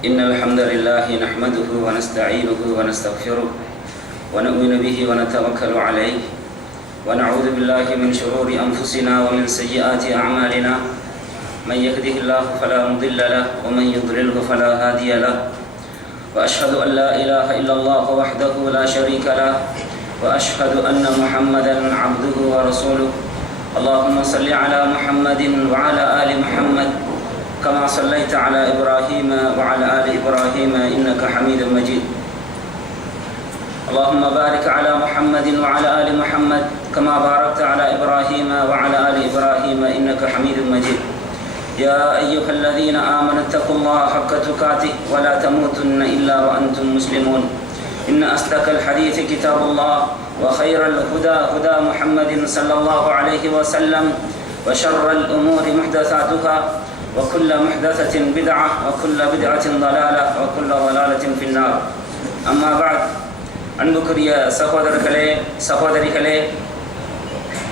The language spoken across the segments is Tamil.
إن الحمد لله نحمده ونستعينه ونستغفره ونؤمن به ونتوكل عليه ونعوذ بالله من شرور أنفسنا ومن سيئات أعمالنا من يهده الله فلا مضل له ومن يضلله فلا هادي له وأشهد أن لا إله إلا الله وحده لا شريك له وأشهد أن محمدا عبده ورسوله اللهم صل على محمد وعلى آل محمد كما صليت على إبراهيم وعلى آل إبراهيم إنك حميد مجيد اللهم بارك على محمد وعلى آل محمد كما باركت على إبراهيم وعلى آل إبراهيم إنك حميد مجيد يا أيها الذين آمنوا اتقوا الله حق تقاته ولا تموتن إلا وأنتم مسلمون إن أصدق الحديث كتاب الله وخير الهدى هدى محمد صلى الله عليه وسلم وشر الأمور محدثاتها وكل محدثة بدعة وكل بدعة ضلالة وكل ضلالة في النار أما بعد அன்புக்குரிய சகோதரர்களே சகோதரிகளே,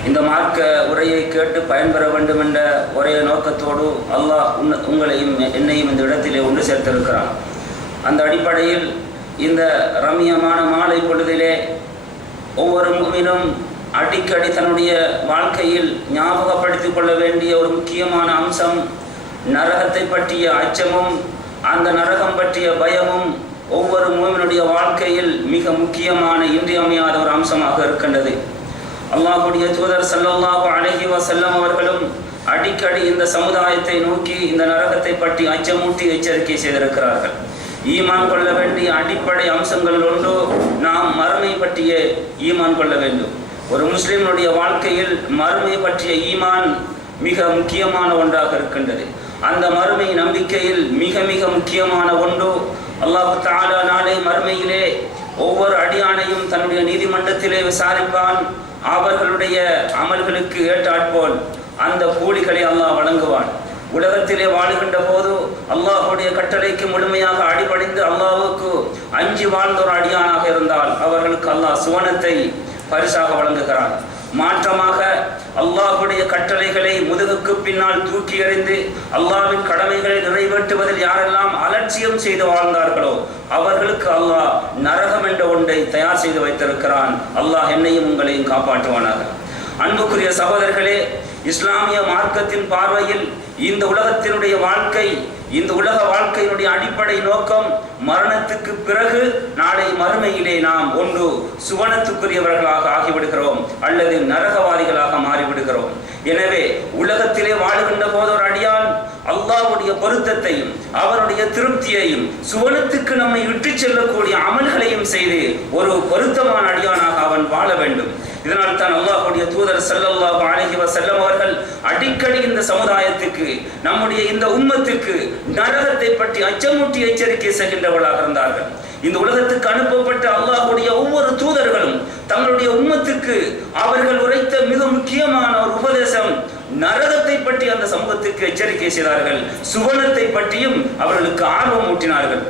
இந்த மார்க்க உரையை கேட்டு பயன்பெற வேண்டும் என்ற ஒரே நோக்கத்தோடு அல்லாஹ் உங்களையும் என்னையும் இந்த இடத்திலே ஒன்று சேர்த்திருக்கிறான். அந்த அடிப்படையில் இந்த ரம்மியமான மாலை பொழுதிலே ஒவ்வொரு முஃமினும் அடிக்கடி தன்னுடைய வாழ்க்கையில் ஞாபகப்படுத்திக் கொள்ள வேண்டிய ஒரு முக்கியமான அம்சம் நரகத்தை பற்றிய அச்சமும் அந்த நரகம் பற்றிய பயமும் ஒவ்வொரு முஃமினுடைய வாழ்க்கையில் மிக முக்கியமான இன்றியமையாத ஒரு அம்சமாக இருக்கின்றது. அல்லாஹ்வுடைய தூதர் ஸல்லல்லாஹு அலைஹி வஸல்லம் அவர்களும் அடிக்கடி இந்த சமுதாயத்தை நோக்கி இந்த நரகத்தை பற்றி அச்சமூட்டி எச்சரிக்கை செய்திருக்கிறார்கள். ஈமான் கொள்ள வேண்டிய அடிப்படை அம்சங்கள் ஒன்று, நாம் மறுமை பற்றிய ஈமான் கொள்ள வேண்டும். ஒரு முஸ்லிமுடைய வாழ்க்கையில் மறுமை பற்றிய ஈமான் மிக முக்கியமான ஒன்றாக இருக்கின்றது. அந்த மறுமை நம்பிக்கையில் மிக மிக முக்கியமான ஒன்று, அல்லாஹ் தஆலா நாளை மறுமையிலே ஒவ்வொரு அடியானையும் தன்னுடைய நீதிமன்றத்திலே விசாரிப்பான். அவர்களுடைய அமல்களுக்கு ஏற்றாற்போல் அந்த கூலிகளை அல்லாஹ் வழங்குவான். உலகத்திலே வாழுகின்ற போது அல்லாஹ்வுடைய கட்டளைக்கு முழுமையாக அடிபணிந்து அல்லாஹ்வுக்கு அஞ்சி வாழ்ந்த ஒரு அடியானாக இருந்தால் அவர்களுக்கு அல்லாஹ் சுவனத்தை பரிசாக வழங்குகிறான். மாற்றமாக அல்லாஹ்வுடைய கட்டளைகளை முதுகுக்கு பின்னால் தூக்கி எறிந்து அல்லாஹ்வின் கடமைகளை நிறைவேற்றுவதில் யாரெல்லாம் அலட்சியம் செய்து வாழ்ந்தார்களோ அவர்களுக்கு அல்லாஹ் நரகம் என்ற ஒன்றை தயார் செய்து வைத்திருக்கிறான். அல்லாஹ் என்னையும் உங்களையும் காப்பாற்றுவானாக. அன்புக்குரிய சகோதரர்களே, இஸ்லாமிய மார்க்கத்தின் பார்வையில் இந்த உலகத்தினுடைய வாழ்க்கை, இந்த உலக வாழ்க்கையினுடைய அடிப்படை நோக்கம் மரணத்துக்கு பிறகு நாளை மறுமையிலே நாம் ஒன்று சுவனத்துக்குரியவர்களாக ஆகிவிடுகிறோம் அல்லது நரகவாதிகளாக மாறிவிடுகிறோம். எனவே உலகத்திலே வாழுகின்ற போது ஒரு அடியான் அல்லாஹ்வுடைய பொருத்தத்தையும் அவருடைய திருப்தியையும் சுவனத்துக்கு நம்மை இட்டு செல்லக்கூடிய அமல்களையும் செய்து ஒரு பொருத்தமான அடியானாக அவன் வாழ வேண்டும். இதனால் தான் அல்லாஹ்வுடைய தூதர் ஸல்லல்லாஹு அலைஹி வஸல்லம் அவர்கள் அடிக்கடி இந்த சமுதாயத்துக்கு, நம்முடைய இந்த உம்மத்துக்கு நரகத்தை பற்றி அச்சமூட்டி எச்சரிக்கை செய்கின்றவர்களாக இருந்தார்கள். இந்த உலகத்துக்கு அனுப்பப்பட்ட அல்லாஹ்வுடைய ஒவ்வொரு தூதர்களும் தங்களுடைய உம்மத்துக்கு அவர்கள் உரைத்த மிக முக்கியமான ஒரு உபதேசம் நரகத்தை பற்றி அந்த சமூகத்துக்கு எச்சரிக்கை செய்தார்கள். சுவனத்தை பற்றியும் அவர்களுக்கு ஆர்வம் ஊட்டினார்கள்.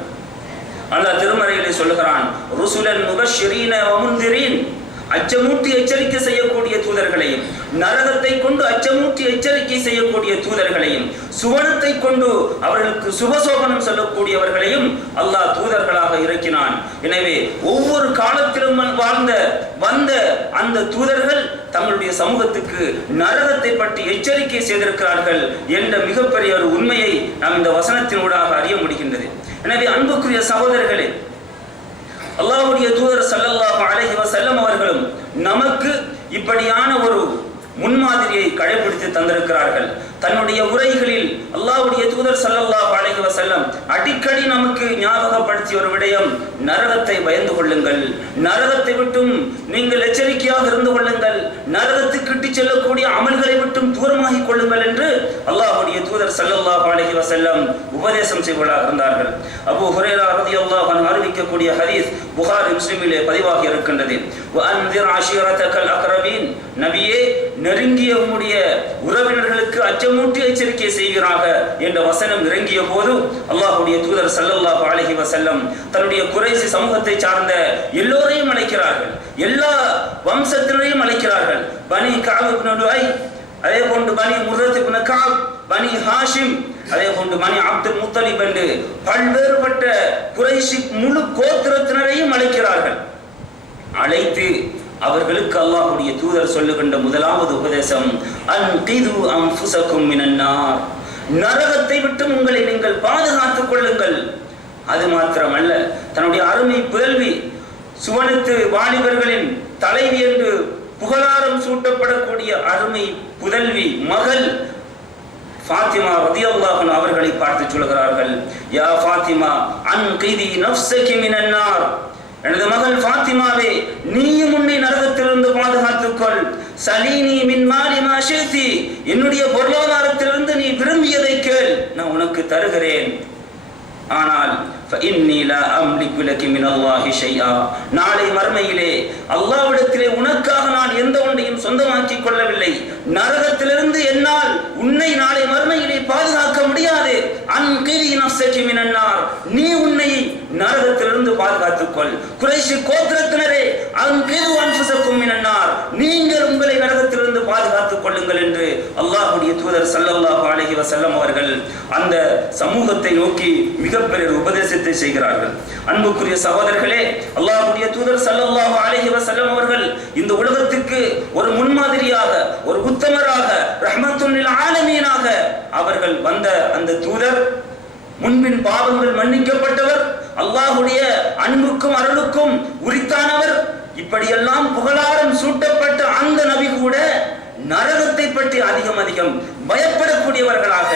அல்லாஹ் திருமறையிலே சொல்லுகிறான், ருசுலன் முபஷ்ஷிரீன வ முன்திரீன், அச்சமூட்டி எச்சரிக்கை செய்யக்கூடிய தூதர்களையும், நரகத்தை கொண்டு அச்சமூட்டி எச்சரிக்கை செய்யக்கூடிய தூதர்களையும், சுவனத்தை கொண்டு அவர்களுக்கு சுபசோபனம் சொல்லக்கூடியவர்களையும் அல்லாஹ் தூதர்களாக இறக்கினான். எனவே ஒவ்வொரு காலத்திலும் வந்த அந்த தூதர்கள் தங்களுடைய சமூகத்துக்கு நரகத்தை பற்றி எச்சரிக்கை செய்திருக்கிறார்கள் என்ற மிகப்பெரிய ஒரு உண்மையை நாம் இந்த வசனத்தினூடாக அறிய முடிகின்றது. எனவே அன்புக்குரிய சகோதரர்களே, அல்லாஹ்வுடைய தூதர் ஸல்லல்லாஹு அலைஹி வஸல்லம் அவர்களும் நமக்கு இப்படியான ஒரு முன்மாதிரியை கடைபிடித்து தந்திருக்கிறார்கள். தன்னுடைய உரைகளில் அல்லாஹ்வுடைய தூதர் ஸல்லல்லாஹு அலைஹி வஸல்லம் அடிக்கடி நமக்கு ஞாபகப்படுத்திய ஒரு விடயம், நரகத்தை பயந்து கொள்ளுங்கள், நரகத்தை விட்டும் நீங்கள் எச்சரிக்கையாக இருந்து கொள்ளுங்கள், நரகத்துக்கு இட்டு செல்லக்கூடிய அமல்களை விட்டும் தூரமாகிக் கொள்ளுங்கள் என்று அல்லாஹ்வுடைய தூதர் ஸல்லல்லாஹு அலைஹி வஸல்லம் உபதேசம் செய்வதாக இருந்தார்கள். அபூ ஹுரைரா ரலியல்லாஹு அன்ஹு அறிவிக்கக்கூடிய ஹதீஸ் புகாரி முஸ்லிமிலே பதிவாகி இருக்கின்றது. வஅன்திர் அஷீரத்தகல் அக்ரபீன், நபியே நெருங்கிய உம்முடைய உறவினர்களுக்கு அச்சமூட்டி எச்சரிக்கை செய்கிறாக என்ற வசனம் இறங்கிய போது அல்லாஹ்வுடைய தூதர் ஸல்லல்லாஹு அலைஹி வஸல்லம் தன்னுடைய குறைசி சமூகத்தை சார்ந்த எல்லோரையும் அழைக்கிறார்கள், எல்லா வம்சத்தினரையும் அழைக்கிறார்கள். பனி கஅப் இப்னு லுஐ, அதே போன்று பனி முர்ரத் இப்னு கஅப், பனி ஹாஷிம், அதே போன்று மணி அப்துல் முத்தலிப் என்று பல்வேறுபட்ட குறைஷி முழு கோத்திரத்தினரையும் அழைக்கிறார்கள். அழைத்து அவர்களுக்கு அல்லாஹ்வுடைய தூதர் சொல்லுகின்ற முதலாவது உபதேசம், அன்கிது அன்ஃபுஸகும் மினன் நார், நரகத்தை விட்டு உங்களை நீங்கள் பாதுகாத்துக் கொள்ளுங்கள். அது மாத்திரமல்ல, தன்னுடைய அருமை புதல்வி சுவனத்து வாலிபர்களின் தலைவி என்று புகழாரம் சூட்டப்படக்கூடிய அருமை புதல்வி மகள் ஃபாத்திமா ரலியல்லாஹு அன்ஹா அவர்களை பார்த்து சொல்கிறார்கள், யா ஃபாத்திமா அன்கிதி நஃப்ஸகி மினன் நார், எனது மகள் ஃபாத்திமாவே, நீயும் உன்னை நரகத்திலிருந்து பாதுகாத்துக்கொள். சலீனி மின் மாலி மா ஷி'தி, என்னுடைய பொருளாதாரத்திலிருந்து நீ விரும்பியதை கேள், நான் உனக்கு தருகிறேன். ஆனால் فإني لا أملك لك من الله شيئا, நாளை மறுமையிலே அல்லாஹ்விடத்திலே உனக்காக நான் எந்த ஒன்றையும் சொந்தமாக்கிக் கொள்ளவில்லை. நரகத்திலிருந்து என்னால் உன்னை நாளை மறுமையிலே பாதுகாக்க முடியாது. அன்கிதி நஃப்ஸகி மினன் நார், நீ உன்னை நரகத்திலிருந்து பாதுகாத்துக்கொள். குறைஷி கோத்திரத்தினரே, அன்கிது அன்ஃபுஸகும் மினன் நார், நீங்கள் உங்களை நரகத்திலிருந்து பாதுகாத்துக் கொள்ளுங்கள் என்று அல்லாஹ்வுடைய தூதர் ஸல்லல்லாஹு அலைஹி வஸல்லம் அவர்கள் அந்த சமூகத்தை நோக்கி மிகப்பெரிய உபதேசத்தை செய்கிறார்கள். அன்புக்குரிய சகோதரர்களே, அல்லாஹ்வுடைய தூதர் ஸல்லல்லாஹு அலைஹி வஸல்லம் அவர்கள் இந்த உலகத்துக்கு ஒரு முன்மாதிரியாக, ஒரு உத்தமராக, ரஹ்மத்துல் லில் ஆலமீனாக அவர்கள் வந்த அந்த தூதர், முன்பின் பாவங்கள் மன்னிக்கப்பட்டவர், அல்லாஹ்வுடைய அன்புக்கும் அருளுக்கும் உரித்தானவர், இப்படியெல்லாம் புகழாரம் சூட்டப்பட்ட அந்த நபி கூட நரகத்தை பற்றி அதிகம் பயப்படக்கூடியவர்களாக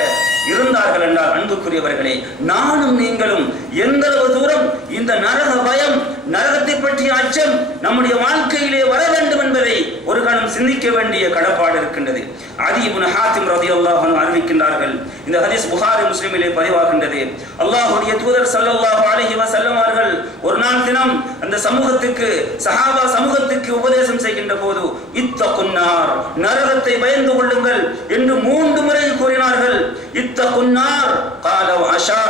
இருந்தார்கள் என்றால், அன்புக்குரியவர்களே, நானும் நீங்களும் எந்த தூரம் இந்த நரக பயம், நரகத்தை பற்றிய அச்சம் நம்முடைய வாழ்க்கையிலே வர வேண்டும் என்பதை ஒரு கணம் சிந்திக்க வேண்டிய கடப்பாடு இருக்கின்றது. அதி இப்னு ஹாத்திம் ரலியல்லாஹு அன்ஹு அறிவிக்கின்றார்கள், இந்த ஹதீஸ் புகாரி முஸ்லிமிலே பதிவாகின்றது. அல்லாஹ்வுடைய தூதர் ஸல்லல்லாஹு அலைஹி வஸல்லம் அவர்கள் ஒரு நாள் தினம் அந்த சமூகத்துக்கு, சஹாபா சமூகத்துக்கு உபதேசம் செய்கின்ற போது, இத்தகுன்னார், நரகத்தை பயந்து கொள்ளுங்கள் என்று 3 முறை கூறினார்கள். இத்தகுன்னார் கால அஷா,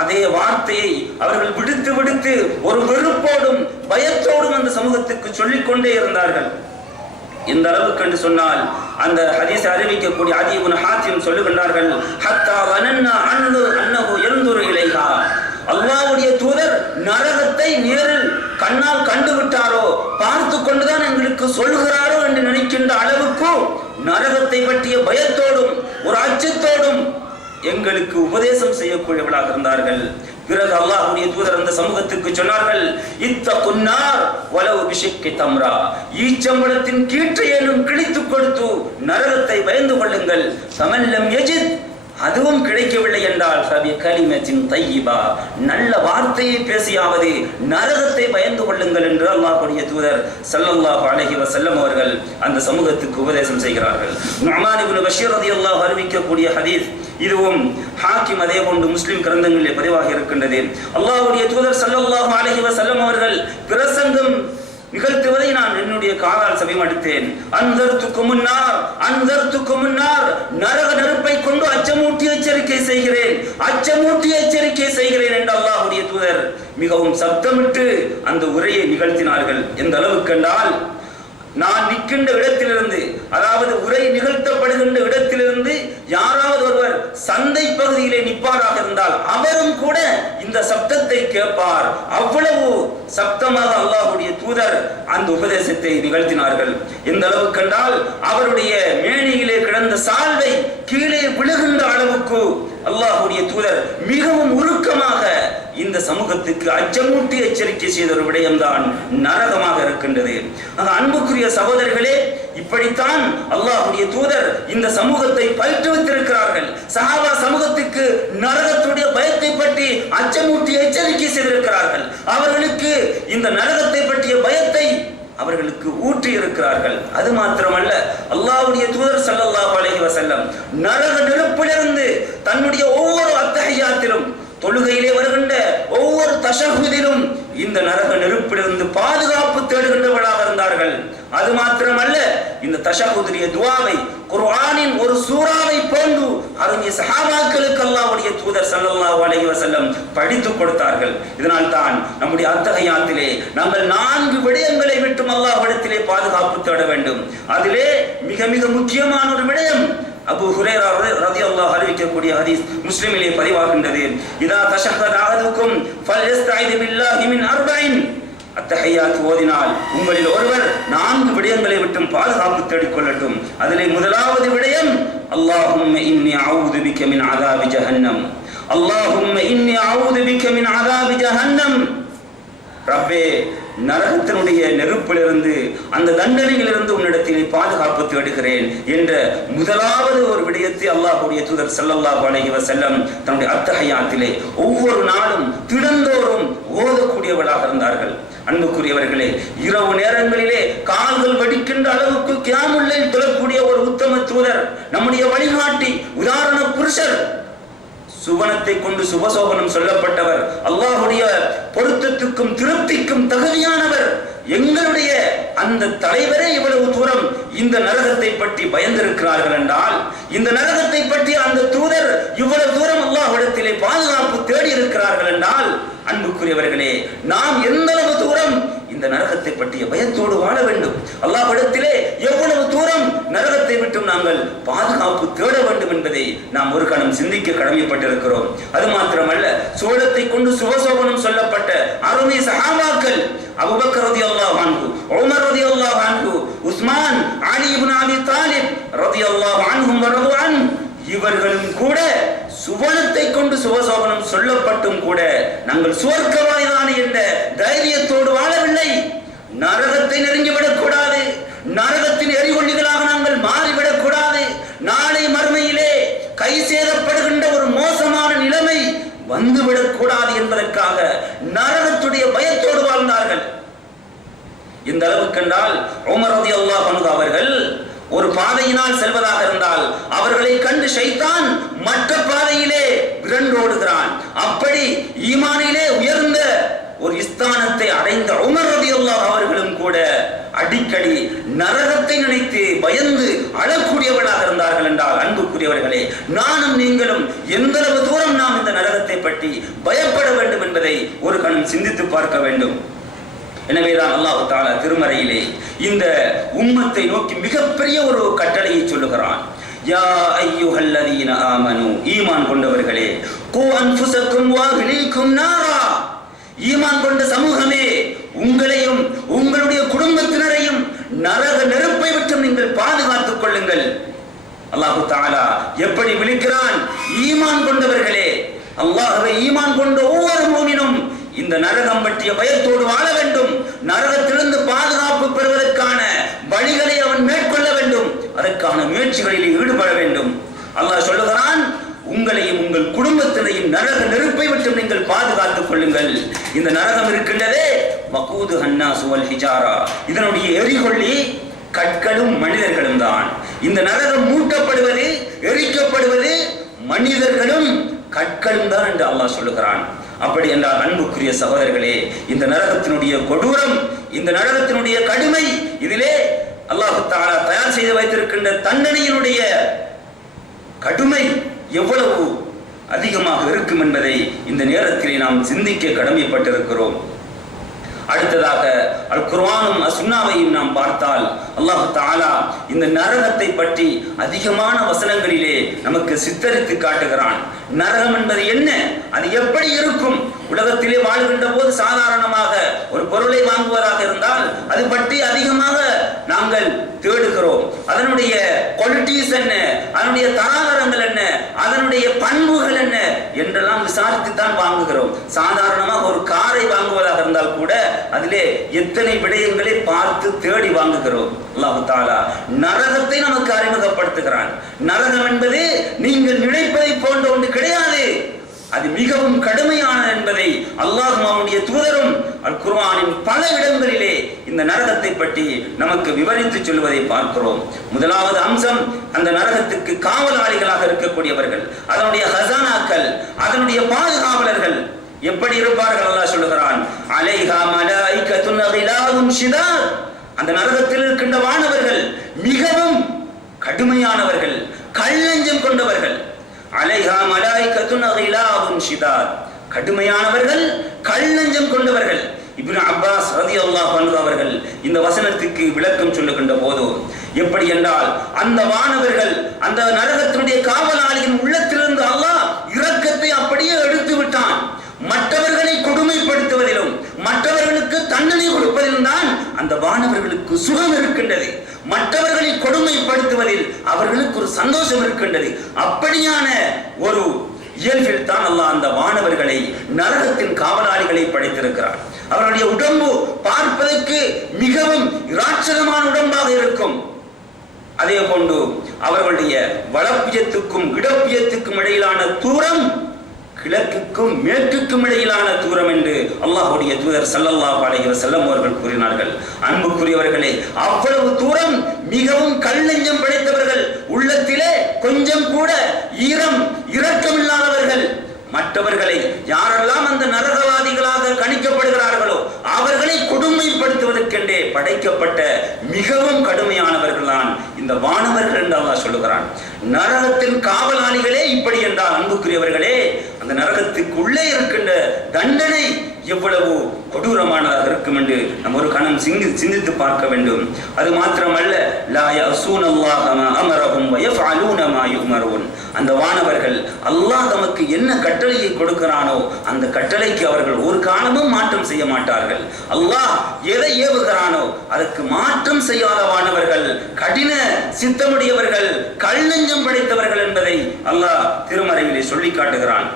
அதே வார்த்தையை அவர்கள் விடுத்து ஒரு வெறுப்போடும் பயத்தோடும் அந்த சமூகத்துக்கு சொல்லிக் கொண்டே இருந்தார்கள். இந்த அளவுக்கு என்று சொன்னால், அந்த ஹதீஸை அறிவிக்கக்கூடிய அதி இப்னு ஹாத்திம் சொல்லுகின்றார்கள், ஹத்தா வனன்னா அன்னஹு யன்துரு இலைஹா, அல்லாஹ்வுடைய தூதர் நரகத்தை நேரில் கண்ணால் கண்டு விட்டாரோ, பார்த்து கொண்டுதான் எங்களுக்கு சொல்கிறாரோ என்று நினைக்கின்ற அளவுக்கு நரகத்தை பற்றிய பயத்தோடும் ஒரு அச்சத்தோடும் எங்களுக்கு உபதேசம் செய்யக்கூடியவர்களாக இருந்தார்கள். பிறகு அல்லாஹ்வுடைய தூதர் அந்த சமூகத்துக்கு சொன்னார்கள், இத்தகுன்னார் வலவு பிஷிக்கி தம்ரா, ஈச்சம்பழத்தின் கீற்றை ஏனும் கிழித்துக் கொடுத்து நரகத்தை பயந்து கொள்ளுங்கள். ஃபமல்லம் யஜித், அதுவும் கிடைக்கவில்லை என்றால் ஃபபி கலிமத்தின் தையிபா, நல்ல வார்த்தையை பேசியாவது நரகத்தை பயந்து கொள்ளுங்கள் என்று அல்லாஹ்வுடைய தூதர் ஸல்லல்லாஹு அலைஹி வஸல்லம் அவர்கள் அந்த சமூகத்துக்கு உபதேசம் செய்கிறார்கள். நுஅமான் இப்னு பஷீர் ரலியல்லாஹு அறிவிக்கக்கூடிய ஹதீஸ், இதுவும் ஹாக்கிம் அதே போன்று முஸ்லிம் கிரந்தங்களிலே பதிவாகி இருக்கின்றது. அல்லாஹ்வுடைய தூதர் ஸல்லல்லாஹு அலைஹி வஸல்லம் அவர்கள் பிரசங்கம் நிகழ்த்துவதை நான் என்னுடைய காதால் செவிமடுத்தேன். அன்தர்துக்கும் நார், நரக நெருப்பை கொண்டு அச்சமூட்டி எச்சரிக்கை செய்கிறேன் என்று அல்லாஹ்வுடைய தூதர் மிகவும் சப்தமிட்டு அந்த உரையை நிகழ்த்தினார்கள். எந்த அளவுக்கு என்றால், நான் நிற்கின்ற இடத்திலிருந்து, அதாவது உரை நிகழ்த்தப்படுகின்ற இடத்திலிருந்து யாராவது ஒருவர் சந்தை பகுதியிலே நிற்பாராக இருந்தால் அவரும் கூட இந்த சப்தத்தை கேட்பார். அவ்வளவு சப்தமாக அல்லாஹ்வுடைய தூதர் அந்த உபதேசத்தை நிகழ்த்தினார்கள். எந்த அளவுக்கு என்றால், அவருடைய மேனியிலே கிடந்த சால்வை கீழே விழுகின்ற அளவுக்கு அல்லாஹ்வுடைய தூதர் மிகவும் உருக்கமாக இந்த சமூகத்துக்கு அச்சமூட்டி எச்சரிக்கை செய்த ஒரு விடயம்தான் நரகமாக இருக்கின்றது. அன்புக்குரிய சகோதரர்களே, இப்படித்தான் அல்லாஹ்வுடைய தூதர் இந்த சமூகத்தை பயிற்றுவித்திருக்கிறார்கள். சஹாபா சமூகத்துக்கு நரகத்துடைய பயத்தை பற்றி அச்சமூட்டி எச்சரிக்கை செய்திருக்கிறார்கள். அவர்களுக்கு இந்த நரகத்தை பற்றிய பயத்தை அவர்களுக்கு ஊற்றி இருக்கிறார்கள். அது மாத்திரமல்ல, அல்லாஹ்வுடைய தூதர் ஸல்லல்லாஹு அலைஹி வஸல்லம் நரக நெருப்பிலிருந்து தன்னுடைய ஒவ்வொரு அத்தஹியாத்திலும், தொழுகையிலே வருகின்ற ஒவ்வொரு தஷஹுதிலும் இந்த நரக நெருப்பிலிருந்து பாதுகாப்பு தேடுகின்றவர்களாக இருந்தார்கள். அது மாத்திரமல்ல, இந்த தஷஹுதுடைய துஆவை குர்ஆனின் ஒரு சூறாவை போன்று அருமைய சஹாபாக்களுக்கு அல்லாஹ்வுடைய தூதர் ஸல்லல்லாஹு அலைஹி வஸல்லம் படித்துக் கொடுத்தார்கள். இதனால் தான் நம்முடைய அத்தஹியாத்திலே நாங்கள் 4 விடயங்களை விட்டு அல்லாஹ்விடத்திலே பாதுகாப்பு தேட வேண்டும். அதிலே மிக மிக முக்கியமான ஒரு விடயம் அபூ ஹுரைரா ரலியல்லாஹு அறிவிக்கக்கூடிய ஹதீஸ் முஸ்லிமிலே பதிவாகின்றது. இதா தஷஹத அஹதுக்கும் ஃபல்யஸ்தஈது பில்லாஹி மின் அர்பஇன். அத்தஹியாத் ஓதினால் உங்களில் ஒருவர் 4 விடயங்களை விட்டும் பாதுகாப்பு தேடிக்கொள்ளட்டும். அதிலே முதலாவது விடயம், அல்லாஹும்ம இன்னி அஊது பிக மின் அஸாபி ஜஹன்னம். அல்லாஹும்ம இன்னி அஊது பிக மின் அஸாபி ஜஹன்னம். ரப்பே, நரகத்தினுடைய நெருப்பிலிருந்து, அந்த தண்டனையிலிருந்து உன்னிடத்தில் பாதுகாப்பு தேடுகிறேன் என்ற முதலாவது ஒரு விடயத்தை அல்லாஹ்வுடைய தூதர் ஸல்லல்லாஹு அலைஹி வஸல்லம் தன்னுடைய அத்தஹியாத்திலே ஒவ்வொரு நாளும் தினந்தோறும் ஓதக்கூடியவர்களாக இருந்தார்கள். அன்புக்குரியவர்களே, இரவு நேரங்களிலே கால்கள் வடிக்கின்ற அளவுக்கு கியாமுல் லைல் தொழக்கூடிய ஒரு உத்தம தூதர், நம்முடைய வழிகாட்டி, உதாரண புருஷர், சுவனத்தை கொண்டு சுபசோபனம் சொல்லப்பட்டவர், அல்லாஹ்வுடைய பொருத்தத்துக்கும் திருப்திக்கும் தகுதியானவர், எங்களுடைய அந்த தலைவரே இவ்வளவு தூரம் இந்த நரகத்தை பற்றி பயந்திருக்கிறார்கள் என்றால், இந்த நரகத்தை பற்றி அந்த தூதர் இவ்வளவு தூரம் அல்லாஹ்விடத்திலே பாதுகாப்பு தேடி இருக்கிறார்கள் என்றால், அன்புக்குரியவர்களே, நாம் எந்த அளவு தூரம் இந்த நரகத்தை பற்றிய பயத்தோடு வாழ வேண்டும். அல்லாஹ்விடத்திலே எவ்வளவு தூரம் நரகத்தை விட்டு நாங்கள் பாதுகாப்பு தேட வேண்டும் என்பதை நாம் ஒரு கணம் சிந்திக்க கடமைப்பட்டிருக்கிறோம். அது மாத்திரமல்ல, சோளத்தை கொண்டு சுபசோபனம் சொல்லப்பட்ட அருமை சஹாபாக்கள், அபூபக்கர் ரலியல்லாஹு அன்ஹு, உமர் ரலியல்லாஹு அன்ஹு, உஸ்மான், அலி இப்னு அபி தாலிப் ரலியல்லாஹு அன்ஹும் வரது அன், இவர்களும் கூட சுவனத்தை கொண்டு சுபசோபனம் சொல்லப்பட்டும் கூட நாங்கள் சுவர்க்கவாதிதான் என்ற தைரியத்தோடு வாழவில்லை. நரகத்தை நெருங்கிவிடக் கூடாது, நரகத்தின் எரிகொள்ளிகளாக நாங்கள் மாறிவிடக் கூடாது, நாளை மறுமையிலே கை சேதப்படுகின்ற ஒரு மோசமான நிலைமை வந்துவிடக் கூடாது என்பதற்காக நரகத்துடைய பயத்தோடு வாழ்ந்தார்கள். இந்த அளவுக்கு என்றால், உமர் ரலியல்லாஹு அன்ஹு அவர்கள் ஒரு பாதையினால் செல்வதாக இருந்தால் அவர்களை கண்டு ஷைத்தான் மற்ற பாதையிலே விரண்டோடுகிறான். அப்படி ஈமானிலே உயர்ந்த ஒரு ஸ்தானத்தை அடைந்த உமர் ரலியல்லாஹு அவர்களும் கூட அடிக்கடி நரகத்தை நினைத்து பயந்து அழக்கூடியவர்களாக இருந்தார்கள் என்றால், அன்புக்குரியவர்களே, நானும் நீங்களும் எந்த அளவு தூரம் நாம் இந்த நரகத்தை பற்றி பயப்பட வேண்டும் என்பதை ஒரு கணம் சிந்தித்து பார்க்க வேண்டும். எனவேதான் அல்லாஹ் தஆலா திருமறையிலே இந்த உம்மத்தை நோக்கி மிகப்பெரிய ஒரு கட்டளையை சொல்லுகிறான். யா அய்யுஹல்லதீன ஆமனு, ஈமான் கொண்டவர்களே, கூ அன்ஃபுஸக்கும் வ அஹ்லீக்கும் நாரா, ஈமான் கொண்ட சமூகமே, உங்களையும் உங்களுடைய குடும்பத்தினரையும் நரக நெருப்பை விட்டு நீங்கள் பாதுகாத்துக் கொள்ளுங்கள். அல்லாஹ் தஆலா எப்படி விളിக்கிறான்? ஈமான் கொண்டவர்களே, அல்லாஹ்வை ஈமான் கொண்ட ஒவ்வொரு மூமினும் இந்த நரகம் பற்றிய பயத்தோடு வாழ வேண்டும். நரகத்திலிருந்து பாதுகாப்பு பெறுவதற்கான வழிகளை அவன் மேற்கொள்ள வேண்டும். அதற்கான முயற்சிகளில் ஈடுபட வேண்டும். அல்லாஹ் சொல்லுகிறான், உங்களையும் உங்கள் குடும்பத்தினையும் நரக நெருப்பை விட்டு நீங்கள் பாதுகாத்துக் கொள்ளுங்கள். இந்த நரகம் இருக்கின்றதே, வகூது ஹன்னாசு வல் ஹிஜாரா, இதனுடைய எரிகொள்ளி கற்களும் மனிதர்களும் தான். இந்த நரகம் மூட்டப்படுவது, எரிக்கப்படுவது மனிதர்களும் கற்களும் தான் என்று அல்லாஹ் சொல்லுகிறான். அப்படி என்றால், அன்புக்குரிய சகோதரர்களே, இந்த நரகத்தினுடைய கொடூரம், இந்த நரகத்தினுடைய கடுமை, இதிலே அல்லாஹ் தஆலா தயார் செய்து வைத்திருக்கின்ற தண்டனையினுடைய கடுமை எவ்வளவு அதிகமாக இருக்கும் என்பதை இந்த நேரத்தில் நாம் சிந்திக்க கடமைப்பட்டிருக்கிறோம். அடுத்ததாக அல் குர்ஆனும் சுன்னாவையும் நாம் பார்த்தால், அல்லாஹ் தஆலா இந்த நரகத்தை பற்றி அதிகமான வசனங்களிலே நமக்கு சித்தரித்து காட்டுகிறான். நரகம் என்பது என்ன, அது எப்படி இருக்கும்? உலகத்திலே வாழ்கின்ற போது சாதாரணமாக ஒரு பொருளை வாங்குவதாக இருந்தால் அது பற்றி அதிகமாக நாங்கள் தேடுகிறோம். அதனுடைய குவாலிட்டிஸ் என்ன, அதனுடைய தராதரங்கள் என்ன, அதனுடைய பண்புகள் என்ன என்றெல்லாம் விசாரித்துத்தான் வாங்குகிறோம். சாதாரணமாக ஒரு காரை வாங்குவதாக இருந்தால் கூட அதிலே எத்தனை விடயங்களை பார்த்து தேடி வாங்குகிறோம். அல்லாஹ் தஆலா நரகத்தை நமக்கு அறிமுகப்படுத்துகிறான். நரகம் என்பது நீங்கள் நினைப்பதை போன்ற ஒன்று கிடையாது, அது மிகவும் கடுமையானது என்பதை அல்லாஹ்வும் அவனுடைய தூதரும் அல் குர்ஆனின் பல இடங்களிலே இந்த நரகத்தை பற்றி நமக்கு விவரித்து சொல்வதை பார்க்கிறோம். முதலாவது அம்சம், அந்த நரகத்துக்கு காவலாளிகளாக இருக்கக்கூடியவர்கள், அதனுடைய ஹஸானாக்கள், அதனுடைய பாதுகாவலர்கள் எப்படி இருப்பார்கள்? அல்லாஹ் சொல்லுகிறான், அலைஹா மலாயிகத்துன் கிலாதுன் ஷிதாத், அந்த நரகத்தில் இருக்கின்ற வானவர்கள் மிகவும் கடுமையானவர்கள், கல்லஞ்சம் கொண்டவர்கள். அலைஹா மலாயிகத்துன் கிலாதுன் ஷிதாத், கடுமையானவர்கள், கல்லஞ்சம் கொண்டவர்கள். இப்னு அப்பாஸ் ரலியல்லாஹு அன்ஹு அவர்கள் இந்த வசனத்துக்கு விளக்கம் சொல்லுகின்ற போது, எப்படி என்றால் அந்த வானவர்கள் அந்த நரகத்தினுடைய காவலாளியின் உள்ளத்திலிருந்து அல்லாஹ் இரக்கத்தை அப்படியே எடுத்து விட்டான். மற்றவர்களை கொடுமைப்படுத்துவதிலும் மற்றவர்களுக்கு தண்டனை கொடுப்பதிலும் தான் அந்த வானவர்களுக்கு சுகம் இருக்கின்றது. மற்றவர்களை கொடுமைப்படுத்துவதில் அவர்களுக்கு ஒரு சந்தோஷம் இருக்கின்றது. அப்படியான ஒரு இயல்பில் தான் அல்லாஹ் அந்த வானவர்களை நரகத்தின் காவலாளிகளை படைத்திருக்கிறார். அவருடைய உடம்பு பார்ப்பதற்கு மிகவும் இராட்சதமான உடம்பாக இருக்கும். அதே போன்று அவர்களுடைய வலப்பியத்துக்கும் இடப்பியத்துக்கும் இடையிலான தூரம் கிழக்குக்கும் மேற்குக்கும் இடையிலான தூரம் என்று அல்லாஹ்வுடைய தூதர் ஸல்லல்லாஹு அலைஹி வஸல்லம் அவர்கள் கூறினார்கள். அன்புக்குரியவர்களே, அவ்வளவு தூரம் மிகவும் கல்லெஞ்சம் படைத்தவர்கள், உள்ளத்திலே கொஞ்சம் கூட ஈரம் இரக்கமில்லாதவர்கள். மற்றவர்களை யாரெல்லாம் அந்த நரகவாதிகளாக கணிக்கப்படுகிறார்களோ அவர்களை கொடுமைப்படுத்துவதற்கென்றே படைக்கப்பட்ட மிகவும் கடுமையானவர்கள் தான் இந்த வானவர்கள் என்று அல்லாஹ் சொல்லுகிறான். நரகத்தின் காவலாளிகளே இப்படி என்றால் அன்புக்குரியவர்களே, அந்த நரகத்துக்கு உள்ளே இருக்கின்ற தண்டனை எவ்வளவு கொடூரமானதாக இருக்கும் என்று நாம் ஒரு கணம் சிந்தித்து பார்க்க வேண்டும். அது மாத்திரமல்ல, லா யஸூனல்லாஹ மா அமரஹும் வ யஃஅலூன மா யுமரூன். அந்த வானவர்கள் அல்லாஹ் தமக்கு என்ன கட்டளையை கொடுக்கிறானோ அந்த கட்டளைக்கு அவர்கள் ஒரு காலமும் மாற்றம் செய்ய மாட்டார்கள். அல்லாஹ் எதை ஏவுகிறானோ அதற்கு மாற்றம் செய்யாத வானவர்கள் கடின சித்தமுடையவர்கள், கல்நெஞ்சம் படைத்தவர்கள் என்பதை அல்லாஹ் திருமறையிலே சொல்லி காட்டுகிறான்.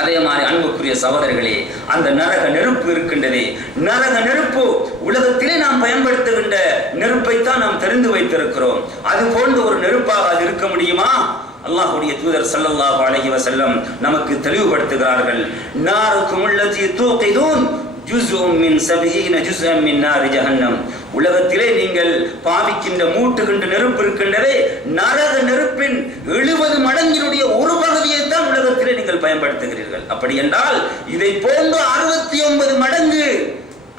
அதே மாதிரி அன்புக்குரிய சகோதரர்களே, அந்த நரக நெருப்பு இருக்கின்றதே, நரக நெருப்பு உலகத்திலே நாம் பயன்படுத்துகின்ற நெருப்பைத்தான் நாம் தெரிந்து வைத்திருக்கிறோம். அது போன்ற ஒரு நெருப்பாக அது இருக்க முடியுமா? அல்லாஹ்வுடைய தூதர் ஸல்லல்லாஹு அலைஹி வஸல்லம் நமக்கு தெளிவுபடுத்துகிறார்கள். நாருக்கும் அல்லதி தூகிதூன் ஜுஸ்உம் மின் 70 ஜுஸ்அம் மின் நாரி ஜஹன்னம். உலகத்திலே நீங்கள் பாவிக்கின்ற மூட்டுகின்ற நெருப்பு இருக்கின்றதே, நரக நெருப்பின் 70 மடங்கினுடைய ஒரு பகுதியை தான் உலகத்திலே நீங்கள் பயன்படுத்துகிறீர்கள். அப்படி என்றால் இதை போன்று 69 மடங்கு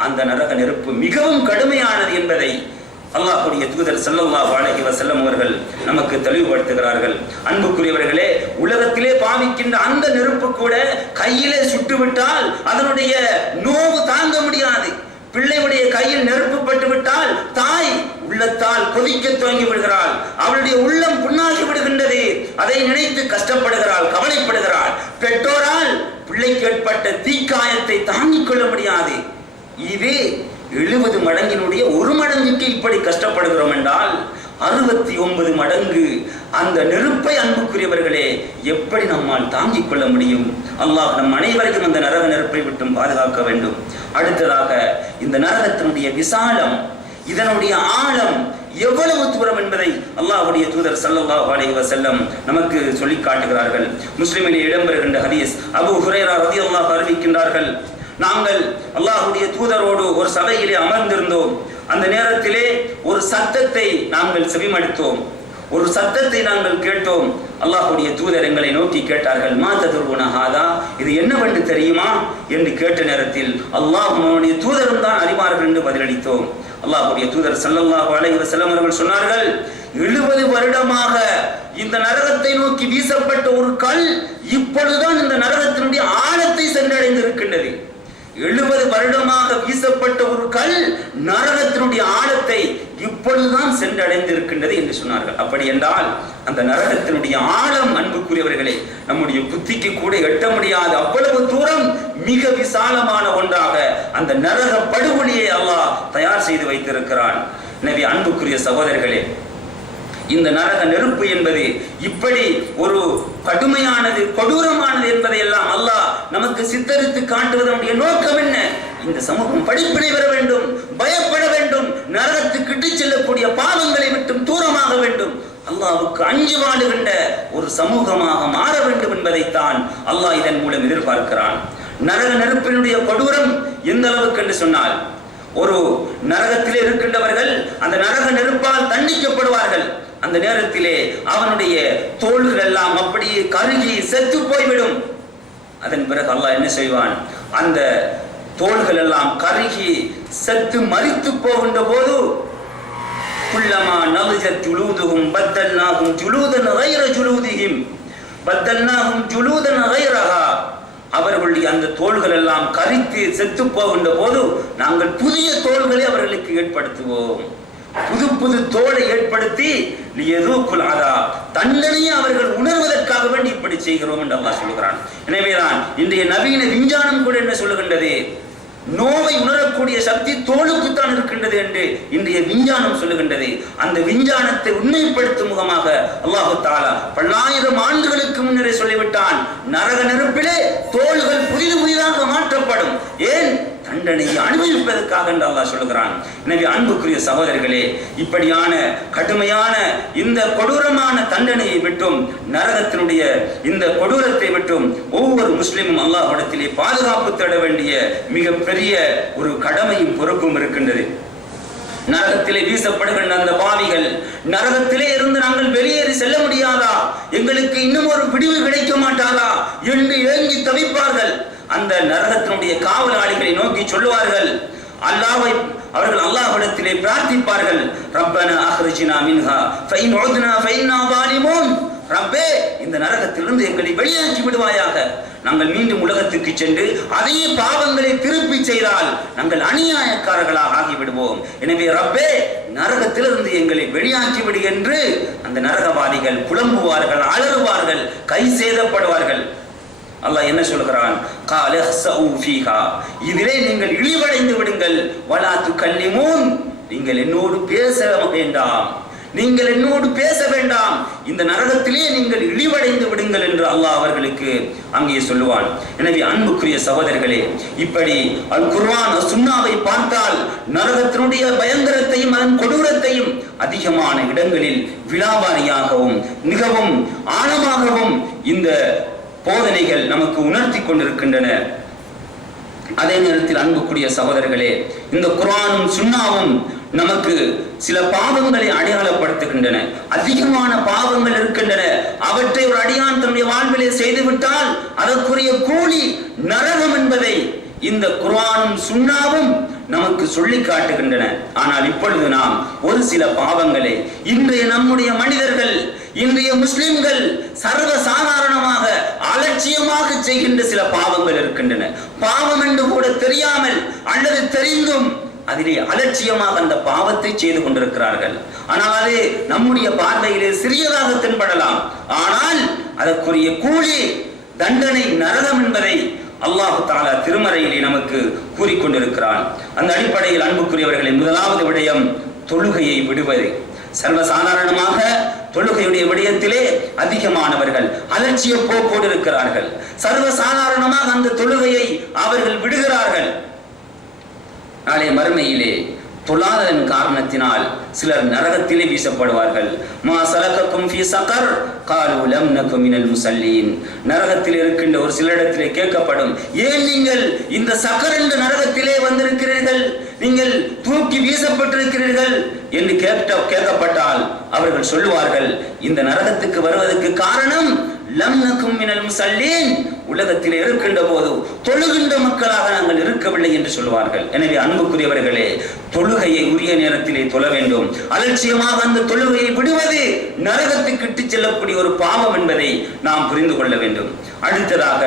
அந்த நரக நெருப்பு மிகவும் கடுமையானது என்பதை அல்லாஹ்வுடைய தூதர் ஸல்லல்லாஹு அலைஹி வஸல்லம் அவர்கள் நமக்கு தெளிவுபடுத்துகிறார்கள். அன்புக்குரியவர்களே, உலகத்திலே பாவிக்கின்ற அந்த நெருப்பு கூட கையிலே சுட்டுவிட்டால் அதனுடைய நோவு தாங்க முடியாது. பிள்ளையுடைய கையில் நெருப்பு பட்டு விட்டால் தாய் உள்ளத்தால் கொதிக்க துவங்கி விடுகிறாள். அவளுடைய உள்ளம் புண்ணாகி விடுகின்றது. அதை நினைத்து கஷ்டப்படுகிறாள், கவலைப்படுகிறாள். பெற்றோரால் பிள்ளைக்கு ஏற்பட்ட தீக்காயத்தை தாங்கிக் கொள்ள முடியாது. இது 70 மடங்கினுடைய ஒரு மடங்குக்கு இப்படி கஷ்டப்படுகிறோம் என்றால் 69 மடங்கு அந்த நெருப்பை அன்புக்குரியவர்களே எப்படி நம்மால் தாங்கிக் கொள்ள முடியும்? அல்லாஹ் நம் அனைவரையும் அந்த நரக நெருப்பை விட்டும் பாதுகாக்க வேண்டும். அடுத்ததாக இந்த நரகத்தினுடைய விசாலம், இதனுடைய ஆழம் எவ்வளவு தூரம் என்பதை அல்லாஹ்வுடைய தூதர் ஸல்லல்லாஹு அலைஹி வஸல்லம் நமக்கு சொல்லி காட்டுகிறார்கள். முஸ்லிமிலே இடம்பெறுகின்ற ஹதீஸ், அபூ ஹுரைரா ரலியல்லாஹு அறிவிக்கின்றார்கள், நாங்கள் அல்லாஹ்வுடைய தூதரோடு ஒரு சபையிலே அமர்ந்திருந்தோம். அந்த நேரத்திலே ஒரு சத்தத்தை நாங்கள் செவிமடுத்தோம், ஒரு சத்தத்தை நாங்கள் கேட்டோம். அல்லாஹ்வுடைய தூதர் எங்களை நோக்கி கேட்டார்கள், மா ததுருன ஹாதா, இது என்னவென்று தெரியுமா என்று கேட்ட நேரத்தில் அல்லாஹ்வுடைய தூதரும் தான் அறிவார்கள் என்று பதிலளித்தோம். அல்லாஹ்வுடைய தூதர் ஸல்லல்லாஹு அலைஹி வஸல்லம் அவர்கள் சொன்னார்கள், 70 வருடமாக இந்த நரகத்தை நோக்கி வீசப்பட்ட ஒரு கல் இப்பொழுதுதான் இந்த நரகத்தினுடைய ஆழத்தை சென்றடைந்து இருக்கின்றது. 70 வருடமாக வீசப்பட்ட ஒரு கல் நரகத்தினுடைய ஆழத்தை இப்பொழுதுதான் சென்றடைந்து இருக்கின்றது என்று சொன்னார்கள். அப்படி என்றால் அந்த நரகத்தினுடைய ஆழம் அன்புக்குரியவர்களே நம்முடைய புத்திக்கு கூட எட்ட முடியாத அவ்வளவு தூரம் மிக விசாலமான ஒன்றாக அந்த நரக படுகொலியை அல்லாஹ் தயார் செய்து வைத்திருக்கிறான். எனவே அன்புக்குரிய சகோதரர்களே, இந்த நரக நெருப்பு என்பது இப்படி ஒரு கடுமையானது, கொடூரமானது என்பதை எல்லாம் அல்லாஹ் நமக்கு சித்தரித்து காட்டுவதனுடைய நோக்கம் என்ன? இந்த சமூகம் படிப்பினை பெற வேண்டும், பயப்பட வேண்டும், நரகத்துக்கு இட்டு செல்லக்கூடிய பாவங்களை விட்டும் தூரமாக வேண்டும், அல்லாஹ்வுக்கு அஞ்சு வாழுகின்ற ஒரு சமூகமாக மாற வேண்டும் என்பதைத்தான் அல்லாஹ் இதன் மூலம் எதிர்பார்க்கிறான். நரக நெருப்பினுடைய கொடூரம் எந்த அளவுக்கு என்று சொன்னால், ஒரு நரகத்திலே இருக்கின்றவர்கள் அந்த நரக நெருப்பால் தண்டிக்கப்படுவார்கள். அந்த நேரத்திலே அவனுடைய தோள்கள் எல்லாம் அப்படியே கருகி செத்து போய்விடும். அதன் பிறகு அல்லாஹ் என்ன செய்வான்? அந்த தோள்கள் எல்லாம் கருகி செத்து மரித்து போகின்ற போது, குல்லமா நலஜத் ஜுலூதுஹும் பத்தல்நாஹும் ஜுலூதன் கைர ஜுலூதிஹிம் பத்தல்நாஹும் ஜுலூதன் கைரஹா, அவர்களுடைய அந்த தோள்கள் எல்லாம் கரித்து செத்து போகின்ற போது நாங்கள் புதிய தோள்களை அவர்களுக்கு ஏற்படுத்துவோம். புது புது தோலை ஏற்படுத்தி தண்டனையை அவர்கள் உணர்வதற்காக வேண்டி இப்படி செய்கிறோம் என்று அல்லாஹ் சொல்லுகிறான். எனவேதான் இன்றைய நவீன விஞ்ஞானம் கூட என்ன சொல்லுகின்றது? நோவை உணரக்கூடிய சக்தி தோலுக்குத்தான் இருக்கின்றது என்று இன்றைய விஞ்ஞானம் சொல்லுகின்றது. அந்த விஞ்ஞானத்தை உண்மைப்படுத்தும் முகமாக அல்லாஹ் தஆலா பல்லாயிரம் ஆண்டுகளுக்கு முன்னரே சொல்லிவிட்டான், நரக நெருப்பிலே தோள்கள் புதிதாக மாற்றப்படும். ஏன்? தண்டனையை அனுபவிப்பதற்காக என்று அல்லாஹ் சொல்லுகிறான். எனவே அன்புக்குரிய சகோதரர்களே, இப்படியான கடுமையான இந்த கொடூரமான தண்டனையை விட்டும், நரகத்தினுடைய இந்த கொடூரத்தை விட்டும் ஒவ்வொரு முஸ்லிமும் அல்லாஹ்விடத்திலே பாதுகாப்பு தேட வேண்டிய மிகப்பெரிய ஒரு கடமையும் பொறுப்பும் இருக்கின்றது. நரகத்திலே வீசப்படுகின்ற அந்த பாவிகள், நரகத்திலே இருந்து நாங்கள் வெளியேறி செல்ல முடியாதா, எங்களுக்கு இன்னும் ஒரு விடிவு கிடைக்க மாட்டாதா என்று ஏங்கி தவிப்பார்கள். அந்த நரகத்தினுடைய காவலாளிகளை நோக்கி சொல்லுவார்கள், அவர்கள் அல்லாஹ்விடத்திலே பிரார்த்திப்பார்கள், ரப்பனா அஹ்ரிஜ்னா மின்ஹா ஃபைன் உத்னா ஃபைன்னா ஸாலிமூன். ரப்பே, இந்த நரகத்திலிருந்து எங்களை வெளியேற்றி விடுவாயாக. நாங்கள் மீண்டும் உலகத்துக்கு சென்று அதே பாவங்களை திருப்பி செய்தால் நாங்கள் அநியாயக்காரர்களாக ஆகிவிடுவோம். எனவே ரப்பே, நரகத்திலிருந்து எங்களை வெளியாக்கி விடு என்று அந்த நரகவாதிகள் புலம்புவார்கள், அலறுவார்கள், கை சேதப்படுவார்கள். அல்லாஹ் என்ன சொல்கிறான்? இதிலே நீங்கள் இழிவடைந்து விடுங்கள், வலா துகல்லிமூன், நீங்கள் என்னோடு பேச வேண்டாம், நீங்கள் என்னோடு பேச வேண்டாம், இந்த நரகத்திலே நீங்கள் இழிவடைந்து விடுங்கள் என்று அல்லாஹ் அவர்களுக்கு அங்கே சொல்லுவான். எனவே அன்புக்குரிய சகோதரர்களே, இப்படி அல் குர்ஆன் சுன்னாவை பார்த்தால் நரகத்தினுடைய பயங்கரத்தையும் அதன் கொடூரத்தையும் அதிகமான இடங்களில் விலாவாரியாகவும் மிகவும் ஆழமாகவும் இந்த போதனைகள் நமக்கு உணர்த்தி கொண்டிருக்கின்றன. அதே நேரத்தில் அன்புக்குரிய சகோதரர்களே, இந்த குர்ஆனும் சுன்னாவும் நமக்கு சில பாவங்களை அடையாளப்படுத்துகின்றன. அதிகமான பாவங்கள் இருக்கின்றன. அவற்றை ஒரு அடியான் தன்னுடைய வாழ்விலே செய்துவிட்டால் அதற்குரிய கூலி நரகம் என்பதை இந்த குர்ஆனும் சுன்னாவும் நமக்கு சொல்லி காட்டுகின்றன. ஆனால் இப்பொழுது நாம் ஒரு சில பாவங்களை இன்றைய நம்முடைய மனிதர்கள், இன்றைய முஸ்லிம்கள் சர்வ சாதாரணமாக அலட்சியமாக செய்கின்ற சில பாவங்கள் இருக்கின்றன. பாவம் என்று கூட தெரியாமல் அல்லது தெரிந்தும் அதிலே அலட்சியமாக அந்த பாவத்தை செய்து கொண்டிருக்கிறார்கள். ஆனால் அது நம்முடைய பார்வையிலே சிறியதாக தென்படலாம். ஆனால் அதற்குரிய கூலி தண்டனை நரகம் என்பதை அல்லாஹ் தஆலா திருமறையிலே நமக்கு கூறிக்கொண்டிருக்கிறான். அந்த அடிப்படையில் அன்புக்குரியவர்களை, முதலாவது விடயம் தொழுகையை விடுவது. சர்வசாதாரணமாக தொழுகையுடைய விடயத்திலே அதிகமானவர்கள் அலட்சிய போக்கோடு இருக்கிறார்கள். சர்வசாதாரணமாக அந்த தொழுகையை அவர்கள் விடுகிறார்கள். நாளை மறுமையிலே தொழாததன் காரணத்தினால் சிலர் நரகத்திலே வீசப்படுவார்கள். மா சலகக்கும் ஃபீ ஸகர் காலு லம் நகு மினல் முஸல்லீன். நரகத்தில் இருக்கின்ற ஒரு சிலரிடத்திலே கேட்கப்படும், ஏன் நீங்கள் இந்த சகர் என்ற நரகத்திலே வந்திருக்கிறீர்கள், நீங்கள் தூக்கி வீசப்பட்டிருக்கிறீர்கள் என்று கேட்கப்பட்டால் அவர்கள் சொல்லுவார்கள், இந்த நரகத்துக்கு வருவதற்கு காரணம் லம் நகு மினல் முஸல்லீன், உலகத்தில் இருக்கின்ற போது தொழுகின்ற மக்களாக நாங்கள் இருக்கவில்லை என்று சொல்வார்கள். எனவே அன்புக்குரியவர்களே, தொழுகையை உரிய நேரத்திலே தொழ வேண்டும். அலட்சியமாக அந்த தொழுகையை விடுவது நரகத்துக்கு இட்டு செல்லக்கூடிய ஒரு பாவம் என்பதை நாம் புரிந்து கொள்ள வேண்டும். அடுத்ததாக,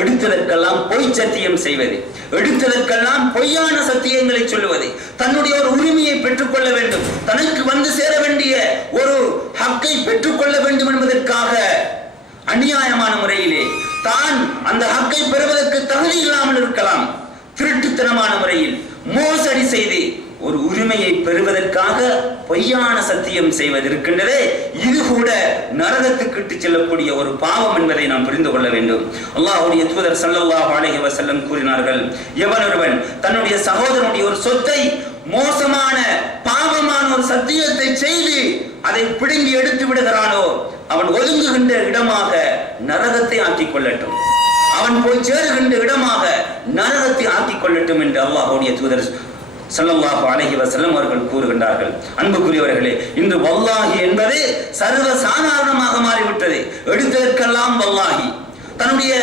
எடுத்ததற்கெல்லாம் பொய் சத்தியம் செய்வது, எடுத்ததற்கெல்லாம் பொய்யான சத்தியங்களை சொல்லுவது, தன்னுடைய ஒரு உரிமையை பெற்றுக்கொள்ள வேண்டும், தனக்கு வந்து சேர வேண்டிய ஒரு ஹக்கை பெற்றுக்கொள்ள வேண்டும் என்பதற்காக அநியாயமான முறையிலே தான் அந்த ஹக்கை பெறுவதற்கு தகுதி இல்லாமல் இருக்கலாம். திருட்டுத்தனமான முறையில் மோசடி செய்து ஒரு உரிமையை பெறுவதற்காக பொய்யான சத்தியம் செய்வது இருக்கின்றதே, இது கூட நரகத்துக்கு இட்டு செல்லக்கூடிய ஒரு பாவம் என்பதை நாம் புரிந்து கொள்ள வேண்டும். அல்லாஹ்வுடைய தூதர் ஸல்லல்லாஹு அலைஹி வஸல்லம் கூறினார்கள், எவனொருவன் தன்னுடைய சகோதரனுடைய ஒரு சொத்தை மோசமான பாவமான ஒரு சத்தியத்தை செய்து அதை பிடுங்கி எடுத்து விடுகிறானோ, அவன் ஒதுங்குகின்ற இடமாக நரகத்தை ஆக்கிக் கொள்ளட்டும், அவன் போய் சேருகின்ற இடமாக நரகத்தை ஆக்கிக் கொள்ளட்டும் என்று அல்லாஹ்வுடைய தூதர் ஸல்லல்லாஹு அலைஹி வஸல்லம் அவர்கள் கூறுகின்றார்கள். அன்புக்குரியவர்களே, இன்று வல்லாஹி என்பது சர்வ சாதாரணமாக மாறிவிட்டது. எடுத்ததற்கெல்லாம் வல்லாஹி, தன்னுடைய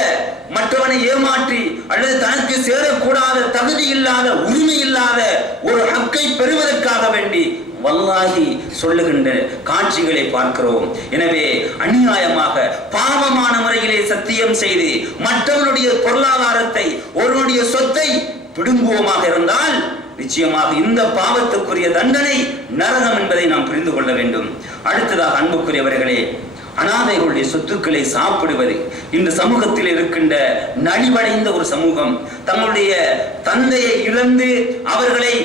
மற்றவனை ஏமாற்றி அல்லது தனக்கு சேரக்கூடாத, தகுதி இல்லாத, உரிமை இல்லாத ஒரு ஹக்கை பெறுவதற்காக வேண்டி வல்லாஹி சொல்லுகின்ற காட்சிகளை பார்க்கிறோம். எனவே அநியாயமாக பாவமான முறையிலே சத்தியம் செய்து மற்றவனுடைய பொருளாதாரத்தை, ஒருவனுடைய சொத்தை பிடுங்குவோமாக இருந்தால் நிச்சயமாக இந்த பாவத்துக்குரிய தண்டனை நரகம் என்பதை நாம் புரிந்து கொள்ள வேண்டும். அடுத்ததாக அன்புக்குரியவர்களே, அனாதைகளுடைய சொத்துக்களை சாப்பிடுவது இந்த சமூகத்தில் இருக்கின்ற நலிவடைந்த ஒரு சமூகம். தங்களுடைய தந்தையை இழந்து அவர்களை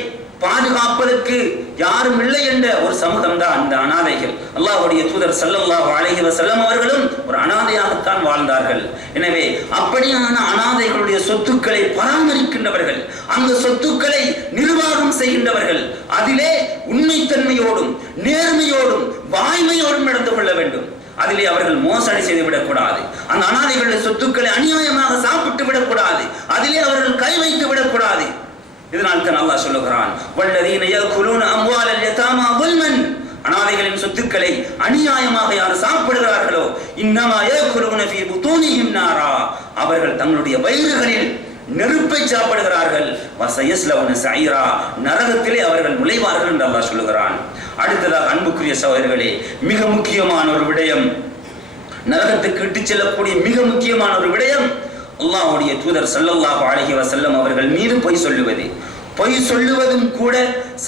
பாதுகாப்பதற்கு யாரும் இல்லை என்ற ஒரு சமூகம் தான் அந்த அனாதைகள். அல்லாஹ்வுடைய தூதர் ஸல்லல்லாஹு அலைஹி வஸல்லம் அவர்களும் ஒரு அனாதையாகத்தான் வாழ்ந்தார்கள். எனவே அப்படியான அனாதைகளுடைய சொத்துக்களை பராமரிக்கின்றவர்கள், அந்த சொத்துக்களை நிர்வாகம் செய்கின்றவர்கள் அதிலே உண்மைத்தன்மையோடும் நேர்மையோடும் வாய்மையோடும் நடந்து கொள்ள வேண்டும். அதிலே அவர்கள் மோசடி செய்து விடக்கூடாது. அந்த அனாதைகளுடைய சொத்துக்களை அநியாயமாக சாப்பிட்டு விடக்கூடாது. அதிலே அவர்கள் கை வைத்து விடக்கூடாது. இதனால் தான் அல்லாஹ் சொல்லுகிறான், வல்லதீன யஅகுலூன அம்வாலல் யதாமா ظلمًا, அனாதைகளின் சொத்துக்களை அநியாயமாக யார் சாப்பிடுகிறார்களோ இன்னமா யஅகுலூன ஃபீ புதூனிஹிம் நாரா, அவர்கள் தங்களுடைய வயிறுகளில் நெருப்பை சாப்பிடுகிறார்கள். வஸயஸ்லவுன ஸஈரா, நரகத்திலே அவர்கள் நுழைவார்கள் என்று அல்லாஹ் சொல்லுகிறான். அடுத்ததாக அன்புக்குரிய சகோதரர்களே, மிக முக்கியமான ஒரு விடயம், நரகத்துக்கு இட்டுச் செல்லக்கூடிய மிக முக்கியமான ஒரு விடயம், அல்லாஹ்வுடைய தூதர் ஸல்லல்லாஹு அலைஹி வஸல்லம் அவர்கள் மீது பொய் சொல்லுவது. பொய் சொல்லுவதும் கூட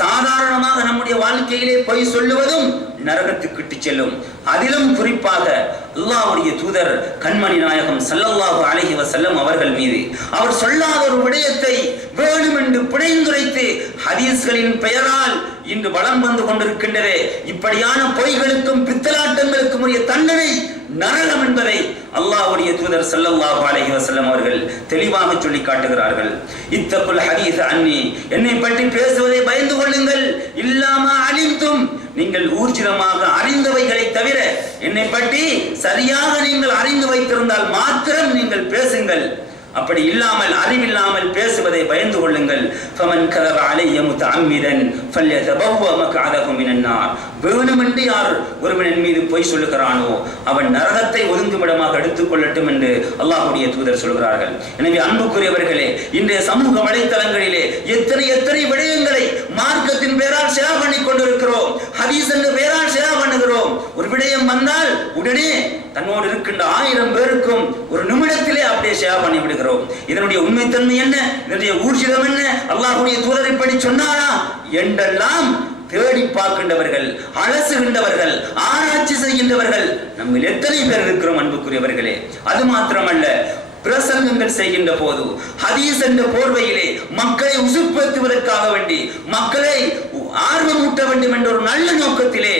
சாதாரணமாக நம்முடைய வாழ்க்கையிலே பொய் சொல்லுவதும் நரகத்துக்கு இட்டுச் செல்லும். அதிலும் குறிப்பாக அல்லாஹ்வுடைய தூதர் கண்மணி நாயகம் ஸல்லல்லாஹு அலைஹி வஸல்லம் அவர்கள் மீது அவர் சொல்லாத ஒரு விடயத்தை வேண்டுமென்று புனைந்துரைத்து ஹதீஸ்களின் பெயரால் இன்று வலம் வந்து கொண்டிருக்கின்றதே, இப்படியான பொய்களுக்கும் பித்தலாட்டங்களுக்கும் உரிய தண்டனை நரகம் என்பதை அல்லாஹ்வுடைய தூதர் ஸல்லல்லாஹு அலைஹி வஸல்லம் அவர்கள் தெளிவாக சொல்லி காட்டுகிறார்கள். இத்தகுல் ஹதீஸ் அன்னி, என்னை பற்றி பேசுவதை பயந்து கொள்ளுங்கள். இல்லாமா அலிம்தும், நீங்கள் ஊர்ஜிதமாக அறிந்தவைகளை தவிர என்னை பற்றி சரியாக நீங்கள் அறிந்து வைத்திருந்தால் மாத்திரம் நீங்கள் பேசுங்கள். அப்படி இல்லாமல் அறிவில்லாமல் பேசுவதை பயந்து கொள்ளுங்கள். ஃபமன் கதப அலைய முத்தஅம்மிதன் ஃபல்யதபவ்வ மக்அதஹு மினன் நார், வேணுமென்று யார் ஒருவன் மீது பொய் சொல்லுகிறானோ அவன் நரகத்தை ஒதுங்குமிடமாக எடுத்துக் கொள்ளட்டும் என்று அல்லாஹ்வுடைய தூதர் சொல்கிறார்கள். எனவே அன்புக்குரியவர்களே, இன்றைய சமூக வலைத்தளங்களிலே எத்தனை விடயங்களை மார்க்கத்தின் பெயரால் ஷேர் பண்ணி கொண்டிருக்கிறோம், ஹதீஸ் என்ற பெயரால் ஷேர் பண்ணுகிறோம். ஒரு விடயம் வந்தால் உடனே தன்னோடு இருக்கின்ற 1000 பேருக்கும் ஒரு நிமிடத்திலே அப்படியே ஷேர் பண்ணி விடுகிறோம். இதனுடைய உண்மைத்தன்மை என்ன, இதனுடைய ஊர்ஜிதம் என்ன, அல்லாஹ்வுடைய தூதர் இப்படி சொன்னாரா என்றெல்லாம் தேடி பார்க்கின்றவர்கள், அலசுகின்றவர்கள், ஆராய்ச்சி செய்கின்றவர்கள் நம்ம எத்தனை பேர் இருக்கிறோம் அன்புக்குரியவர்களே. அது மாத்திரமல்ல, பிரசங்கங்கள் செய்கின்ற போது ஹதீஸ் என்ற போர்வையிலே மக்களை உசுப்படுத்துவதற்காக வேண்டி, மக்களை ஆர்வமூட்ட வேண்டும் என்ற ஒரு நல்ல நோக்கத்திலே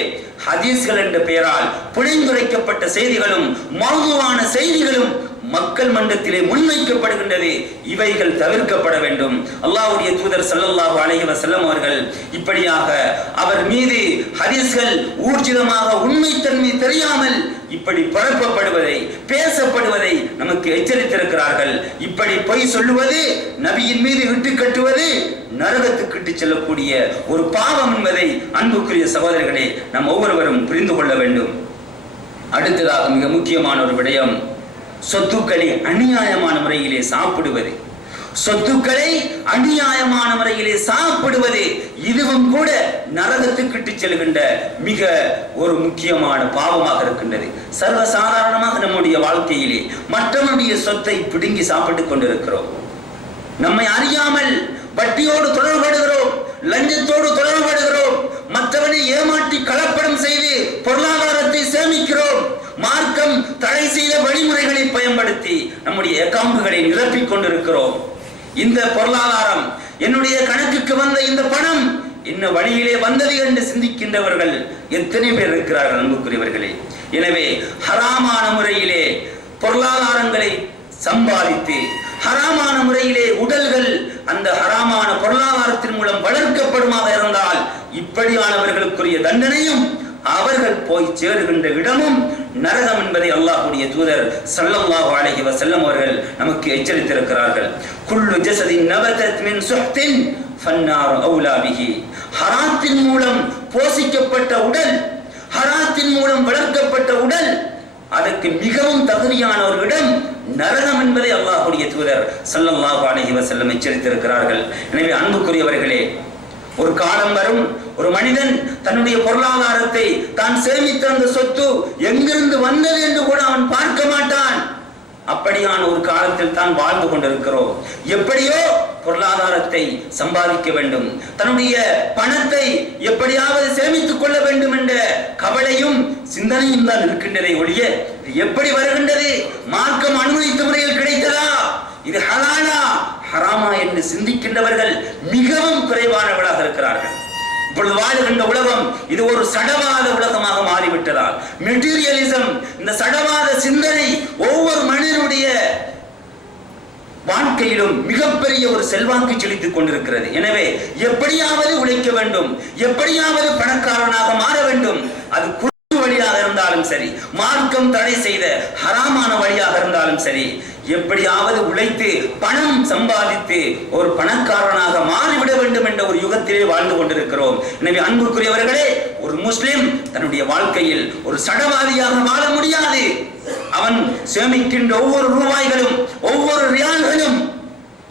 ஹதீஸ்கள் என்ற பெயரால் புனைந்துரைக்கப்பட்ட செய்திகளும் மௌதுவான செய்திகளும் மக்கள் மன்றத்திலே முன்வைக்கப்படுகின்றது. இவைகள் தவிர்க்கப்பட வேண்டும். அல்லாஹ்வுடைய தூதர் ஸல்லல்லாஹு அலைஹி வஸல்லம் அவர்கள் இப்படியாக அவர் மீது ஹதீஸ்கள் ஊர்ஜிதமாக உண்மைத்தன்மை தெரியாமல் இப்படி பரப்பப்படுவதை, பேசப்படுவதை நமக்கு எச்சரித்திருக்கிறார்கள். இப்படி பொய் சொல்லுவது, நபியின் மீது இட்டு கட்டுவது நரகத்துக்கு இட்டு செல்லக்கூடிய ஒரு பாவம் என்பதை அன்புக்குரிய சகோதரர்களே நாம் ஒவ்வொருவரும் புரிந்து கொள்ள வேண்டும். அடுத்ததாக மிக முக்கியமான ஒரு விடயம், சொத்துக்களை அநியாயமான முறையிலே சாப்பிடுவது. சொத்துக்களை அநியாயமான முறையிலே சாப்பிடுவது இதுவும் கூட நரகத்துக்கு செல்கின்ற மிக ஒரு முக்கியமான பாவமாக இருக்கின்றது. சர்வசாதாரணமாக நம்முடைய வாழ்க்கையிலே மற்றவனுடைய சொத்தை பிடுங்கி சாப்பிட்டுக் கொண்டிருக்கிறோம். நம்மை அறியாமல் வட்டியோடு தொடர்படுகிறோம், லஞ்சத்தோடு தொடர்படுகிறோம், மற்றவனை ஏமாற்றி கலப்படம் செய்து பொருளாதாரத்தை சேமிக்கிறோம். மார்க்கம் தடை செய்த வழிமுறைகளை பயன்படுத்தி நம்முடைய அக்கவுண்டுகளை நிரப்பிக் கொண்டிருக்கிறோம். இந்த பொருளாதாரம், என்னுடைய கணக்குக்கு வந்த இந்த பணம் என்ன வழியிலே வந்தது என்று சிந்திக்கின்றவர்கள் எத்தனை பேர் இருக்கிறார்கள் அன்புக்குரியவர்களே. எனவே ஹராமான முறையிலே பொருளாதாரங்களை சம்பாதித்து, ஹராமான முறையிலே உடல்கள் அந்த ஹராமான பொருளாதாரத்தின் மூலம் வளர்க்கப்படுமாக இருந்தால் இப்படியானவர்களுக்குரிய தண்டனையும் அவர்கள் போய் சேருகின்ற இடமும் நரகம் என்பதை அல்லாஹ்வுடைய தூதர் ஸல்லல்லாஹு அலைஹி வஸல்லம் அவர்கள் நமக்கு எச்சரித்திருக்கிறார்கள். குல்லு ஜஸதின் நபதத் மின் சுஹ்தின் ஃபன்னார் அவுலா பிஹி, ஹராத்தின் மூலம் போஷிக்கப்பட்ட உடல், ஹராத்தின் மூலம் வளர்க்கப்பட்ட உடல், அதற்கு மிகவும் தகுதியான ஒரு இடம் நரகம் என்பதை அல்லாஹ்வுடைய தூதர் ஸல்லல்லாஹு அலைஹி வஸல்லம் எச்சரித்திருக்கிறார்கள். எனவே அன்புக்குரியவர்களே, ஒரு காலம் வரும், ஒரு மனிதன் தன்னுடைய பொருளாதாரத்தை, தான் சேமித்த அந்த சொத்து எங்கிருந்து வந்தது என்று கூட அவன் பார்க்க மாட்டான். அப்படியான ஒரு காலத்தில் தான் வாழ்ந்து கொண்டிருக்கிறோம். எப்படியோ பொருளாதாரத்தை சம்பாதிக்க வேண்டும், தன்னுடைய பணத்தை எப்படியாவது சேமித்துக் கொள்ள வேண்டும் என்ற கவலையும் சிந்தனையும் தான் இருக்கின்றதை ஒழிய எப்படி வருகின்றது, மார்க்கம் அனுமதித்த முறையில் கிடைத்ததா, இது ஹலாலா ஹராமா என்று சிந்திக்கின்றவர்கள் மிகவும் குறைவானவர்களாக இருக்கிறார்கள். இப்பொழுது வாழுகின்ற உலகம் இது ஒரு சடவாத உலகமாக மாறிவிட்டதால் மெட்டீரியலிசம், இந்த சடவாத சிந்தனை ஒவ்வொரு மனிதனுடைய வாழ்க்கையிலும் மிகப்பெரிய ஒரு செல்வாக்கு செலுத்திக் கொண்டிருக்கிறது. எனவே எப்படியாவது உழைக்க வேண்டும், எப்படியாவது பணக்காரனாக மாற வேண்டும். அது குறுக்கு வழியாக இருந்தாலும் சரி, மார்க்கம் தடை செய்த ஹராமான வழியாக இருந்தாலும் சரி, எப்படியாவது உழைத்து பணம் சம்பாதித்து ஒரு பணக்காரனாக மாறிவிட வேண்டும் என்ற ஒரு யுகத்திலே வாழ்ந்து கொண்டிருக்கிறோம். எனவே அன்புக்குரியவர்களே, ஒரு முஸ்லிம் தன்னுடைய வாழ்க்கையில் ஒரு சடவாதியாக வாழ முடியாது. அவன் சேமிக்கின்ற ஒவ்வொரு ரூபாய்களும் ஒவ்வொரு ரியால்களும்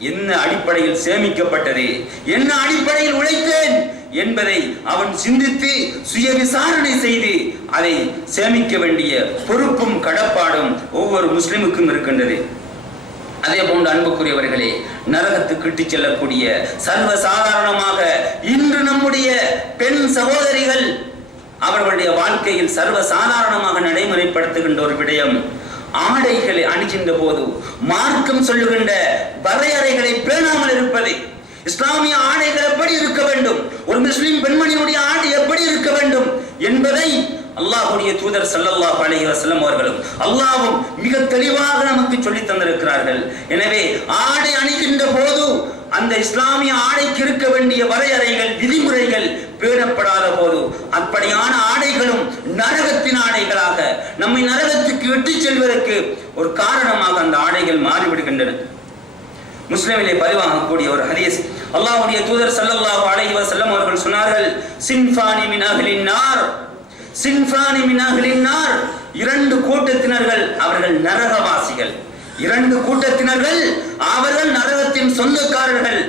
என்ன அடிப்படையில் சேமிக்கப்பட்டது, என்ன அடிப்படையில் உழைத்தேன் என்பதை அவன் சிந்தித்து சுய விசாரணை செய்து அதை சேமிக்க வேண்டிய பொறுப்பும் கடப்பாடும் ஒவ்வொரு முஸ்லிமுக்கும் இருக்கின்றது. அதே போன்று அன்புக்குரியவர்களே, நரகத்துக்கு இட்டுச் செல்லக்கூடிய சர்வ சாதாரணமாக இன்று நம்முடைய பெண் சகோதரிகள் அவர்களுடைய வாழ்க்கையில் சர்வ சாதாரணமாக நடைமுறைப்படுத்துகின்ற ஒரு விடயம், ஆடைகளை அணிகின்ற போது மார்க்கம் சொல்லுகின்ற வரையறைகளை பேணாமல் இருப்பது. இஸ்லாமிய ஆடைகள் எப்படி இருக்க வேண்டும், ஒரு முஸ்லிம் பெண்மணியுடைய ஆடை எப்படி இருக்க வேண்டும் என்பதை அல்லாஹ்வுடைய தூதர் ஸல்லல்லாஹு அலைஹி வஸல்லம் அவர்களும் அல்லாஹ்வும் மிக தெளிவாக நமக்கு சொல்லி தந்திருக்கிறார்கள். எனவே ஆடை அணிகின்ற போது அந்த இஸ்லாமிய ஆடைக்கு இருக்க வேண்டிய வரையறைகள், விதிமுறைகள் பேணப்படாத போது அப்படியான ஆடைகளும் நரகத்தின் ஆடைகளாக நம்மை நரகத்துக்கு இட்டுச் செல்வதற்கு ஒரு காரணமாக அந்த ஆடைகள் மாறிவிடுகின்றன. முஸ்லிமிலே பதிவாகக்கூடிய ஒரு ஹதீஸ், அல்லாஹ்வுடைய தூதர் ஸல்லல்லாஹு அலைஹி வஸல்லம் அவர்கள் சொன்னார்கள், சின்ஃபானி மின் அஹ்லின் நார், சின்ஃபானி மின் அஹ்லின் நார், இரண்டு கூட்டத்தினர்கள் அவர்கள் நரகவாசிகள். இரண்டு கூட்டத்தினர்கள் அவர்கள் நரகத்தின் சொந்தக்காரர்கள்.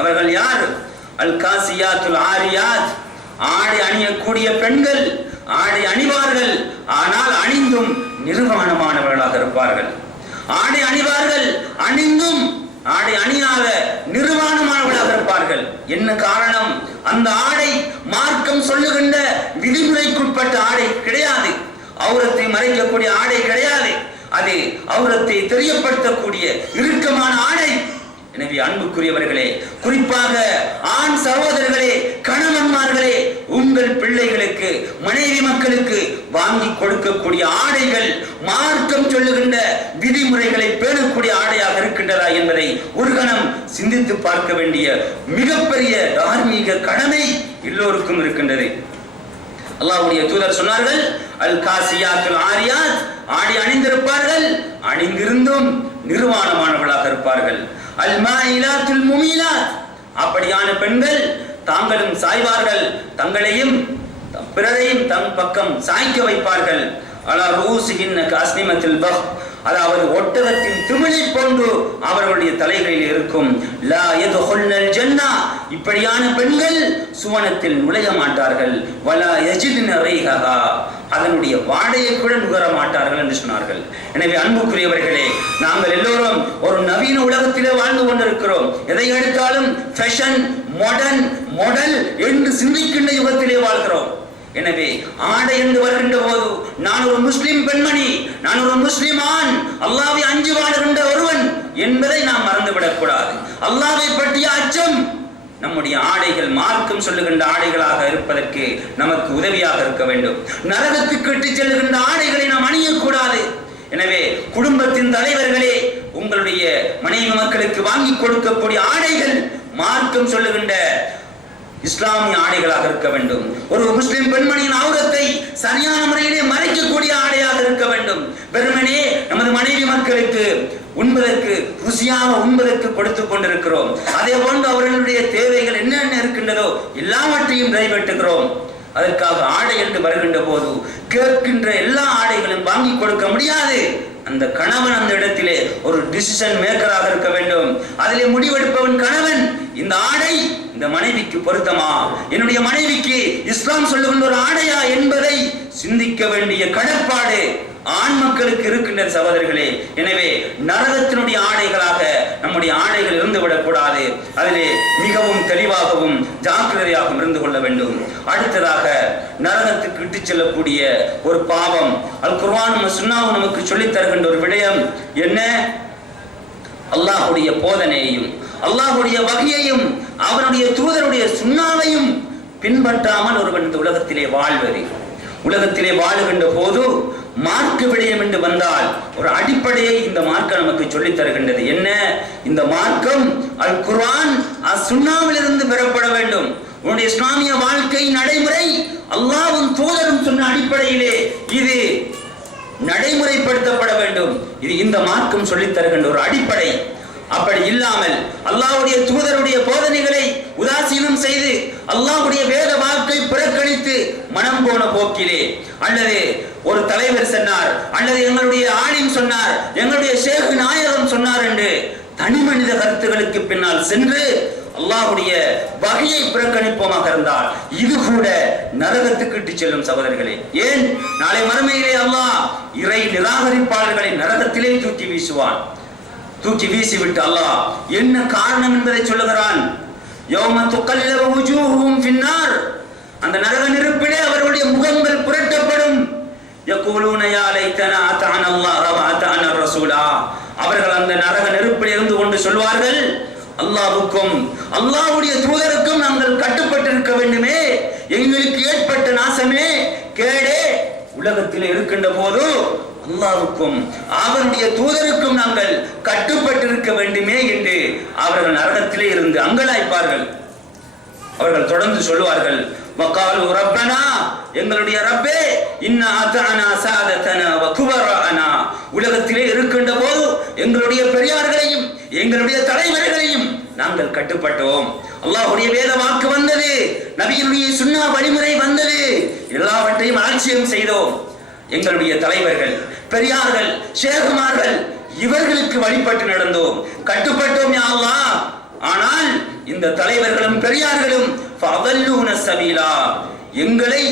அவர்கள் யார்? அல் காசியாத்துல் ஆரியாத், ஆடை அணியக்கூடிய பெண்கள் ஆடை அணிவார்கள், ஆனால் அணிந்தும் நிர்வாணமானவர்களாக இருப்பார்கள். ஆடை அணிவார்கள், அணிந்தும் ஆடை அணியாத நிர்வாணமானவர்களாக இருப்பார்கள். என்ன காரணம்? அந்த ஆடை மார்க்கம் சொல்லுகின்ற விதிமுறைக்குட்பட்ட ஆடை கிடையாது, அவுரத்தை மறைக்கக்கூடிய ஆடை கிடையாது, அது அவுரத்தை தெரியப்படுத்தக்கூடிய இறுக்கமான ஆடை. எனவே அன்புக்குரியவர்களே, குறிப்பாக ஆண் சகோதரர்களே, கணவன்மார்களே, உங்கள் பிள்ளைகளுக்கு, மனைவி மக்களுக்கு வாங்கி கொடுக்கக்கூடிய ஆடைகள் மார்க்கம் சொல்லுகின்ற விதிமுறைகளை பேணக்கூடிய ஆடையாக இருக்கின்றதா என்பதை ஒரு கணம் சிந்தித்து பார்க்க வேண்டிய மிகப்பெரிய தார்மீக கடமை எல்லோருக்கும் இருக்கின்றது. அல்லாஹ்வுடைய தூதர் சொன்னார்கள், அல் காசியாத்துல் ஆரியாத், ஆடை அணிந்திருப்பார்கள், அணிந்திருந்தும் நிர்வாணமானவர்களாக இருப்பார்கள். அல் மாயிலாத்துல் முமீலாத், அப்படியான பெண்கள் தாங்களும் சாய்வார்கள், தங்களையும் பிறரையும் தம் பக்கம் சாய்க்க வைப்பார்கள். அலா ரூசிஹின்ன காஸ்னிமத்துல் பஹ், அதாவது ஒட்டகத்தின் திமிலை போன்று அவர்களுடைய தலைகளில் இருக்கும். லா யதுஹுல்னல் ஜன்னா, இப்படியான பெண்கள் சுவனத்தில் நுழைய மாட்டார்கள். வலா யஜிதுன ரைஹஹா, அதனுடைய வாடையை கூட நுகர மாட்டார்கள் என்று சொன்னார்கள். எனவே அன்புக்குரியவர்களே, நாங்கள் எல்லோரும் ஒரு நவீன உலகத்திலே வாழ்ந்து கொண்டிருக்கிறோம். எதை எடுத்தாலும் ஃபேஷன், மாடல் என்று சிந்திக்கின்ற யுகத்திலே வாழ்கிறோம். எனவே ஆடை என்று வருகின்ற போது நான் ஒரு முஸ்லிம் பெண்மணி, நான் ஒரு முஸ்லிம் ஆண், அல்லாஹ்வை அஞ்சி வாழுகின்ற ஒருவன் என்பதை நாம் மறந்துவிடக் கூடாது. அல்லாஹ்வை பற்றிய அச்சம் நம்முடைய ஆடைகள் மார்க்கம் சொல்லுகின்ற ஆடைகளாக இருப்பதற்கு நமக்கு உதவியாக இருக்க வேண்டும். நரகத்துக்கு இட்டுச் செல்லுகின்ற ஆடைகளை நாம் அணியக்கூடாது. எனவே குடும்பத்தின் தலைவர்களே, உங்களுடைய மனைவி மக்களுக்கு வாங்கி கொடுக்கக்கூடிய ஆடைகள் மார்க்கம் சொல்லுகின்ற இஸ்லாமிய ஆடைகளாக இருக்க வேண்டும். ஒரு முஸ்லிம் பெண்மணியின் அவுரத்தை சரியான முறையிலே மறைக்கக்கூடிய ஆடையாக இருக்க வேண்டும். வெறுமனே நமது மனைவி மக்களுக்கு உண்பதற்கு, ருசியாக உண்பதற்கு கொடுத்துக் கொண்டிருக்கிறோம். அதே போன்று அவர்களுடைய தேவைகள் என்னென்ன இருக்கின்றதோ எல்லாவற்றையும் நிறைவேற்றுகிறோம். அதற்காக ஆடை என்று வருகின்ற போது கேட்கின்ற எல்லா ஆடைகளும் வாங்கி கொடுக்க முடியாது. அந்த கணவன் அந்த இடத்திலே ஒரு டிசிஷன் மேக்கராக இருக்க வேண்டும். அதிலே முடிவெடுப்பவன் கணவன். இந்த ஆடை இந்த மனைவிக்கு பொருத்தமா, என்னுடைய மனைவிக்கு இஸ்லாம் சொல்லுகின்ற ஒரு ஆடையா என்பதை சிந்திக்க வேண்டிய கடப்பாடு ஆண் மக்களுக்கு இருக்கின்ற சகோதரர்களே. எனவே நரகத்தினுடைய ஆடைகளாக நம்முடைய ஆடைகள் இருந்து விடக்கூடாது. அதிலே மிகவும் தெளிவாகவும் ஜாக்கிரதையாகவும் இருந்து கொள்ள வேண்டும். அடுத்ததாக நரகத்துக்கு இட்டு செல்லக்கூடிய ஒரு பாவம் அல் குர்ஆனும் சுன்னாவும் நமக்கு சொல்லித் தருகின்ற ஒரு விடயம் என்ன? அல்லாஹ்வுடைய போதனையையும் அல்லாஹ்வுடைய வகையையும் அவனுடைய தூதருடைய சுன்னாவையும் பின்பற்றாமல் ஒருவன் இந்த உலகத்திலே வாழ்வது. உலகத்திலே வாழுகின்ற போது மார்க்க விடயம் என்று வந்தால் ஒரு அடிப்படையை இந்த மார்க்கம் நமக்கு சொல்லித் தருகின்றது. என்ன? இந்த மார்க்கம் அல் குர்ஆன் சுன்னாவிலிருந்து பெறப்பட வேண்டும். உன்னுடைய இஸ்லாமிய வாழ்க்கை நடைமுறை அல்லாஹ்வும் தூதரும் சொன்ன அடிப்படையிலே இது நடைமுறைப்படுத்தப்பட வேண்டும். இது இந்த மார்க்கம் சொல்லித் தருகின்ற ஒரு அடிப்படை. அப்படி இல்லாமல் அல்லாஹ்வுடைய தூதருடைய போதனைகளை உதாசீனம் செய்து அல்லாஹ்வுடைய வேத வாக்கை புறக்கணித்து மனம் போன போக்கிலே, அல்லது ஒரு தலைவர் சொன்னார், அல்லது எங்களுடைய ஆலிம் சொன்னார், எங்களுடைய ஷேக் நாயகம் சொன்னார் என்று தனி மனித கருத்துகளுக்கு பின்னால் சென்று அல்லாஹ்வுடைய வகையை புறக்கணிப்போமாக இருந்தால் இது கூட நரகத்துக்கு இட்டு செல்லும் சகோதரர்களே. ஏன்? நாளை மறுமையிலே அல்லாஹ் இறை நிராகரிப்பாளர்களை நரகத்திலே தூக்கி வீசுவான். தூக்கி வீசிவிட்டு அல்லாஹ் என்ன காரணம் என்பதை சொல்லுகிறான். யௌம துகல்லபு வுஜூஹும் ஃபின்னார், அந்த நரக நெருப்பிலே அவர்களுடைய முகங்கள் புரட்டப்படும். யகூலூன யா லைதனா அதான அல்லாஹ் வ அதான ரசூலா, அவர்கள் அந்த நரக நெருப்பில் இருந்து கொண்டு சொல்வார்கள், அல்லாஹ்வுக்கும் அல்லாஹ்வுடைய தூதருக்கும் நாங்கள் கட்டுப்பட்டு இருக்க வேண்டுமே, எங்களுக்கு ஏற்பட்ட நாசமே கேடே உலகத்தில் இருக்கின்ற போது அல்லாஹ்வுக்கும் அவருடைய தூதருக்கும் நாங்கள் கட்டுப்பட்டு இருக்க வேண்டுமே என்று அவர்கள் நரகத்திலே இருந்து அங்கலாய்ப்பார்கள். அவர்கள் தொடர்ந்து சொல்வார்கள், வகாலு ரப்பனா, எங்களுடைய ரப்பே, இன்னா அதானா சாததனா வ குபரானா, உலகத்திலே இருக்கின்ற போது எங்களுடைய பெரியார்களையும் எங்களுடைய தலைவர்களையும் நாங்கள் கட்டுப்பட்டோம். அல்லாஹ்வுடைய வேத வாக்கு வந்தது, நபியினுடைய சுன்னா வழிமுறை வந்தது, எல்லாவற்றையும் அலட்சியம் செய்தோம். எங்களுடைய தலைவர்கள், பெரியார்கள், ஷேகுமார்கள் இவர்களுக்கு வழிபட்டு நடந்தோம், கட்டுப்பட்டோம் யா அல்லாஹ். ஆனால் இந்த தலைவர்களும் பெரியார்களும் ஃபஅதல்லூன ஸபீலா, எங்களை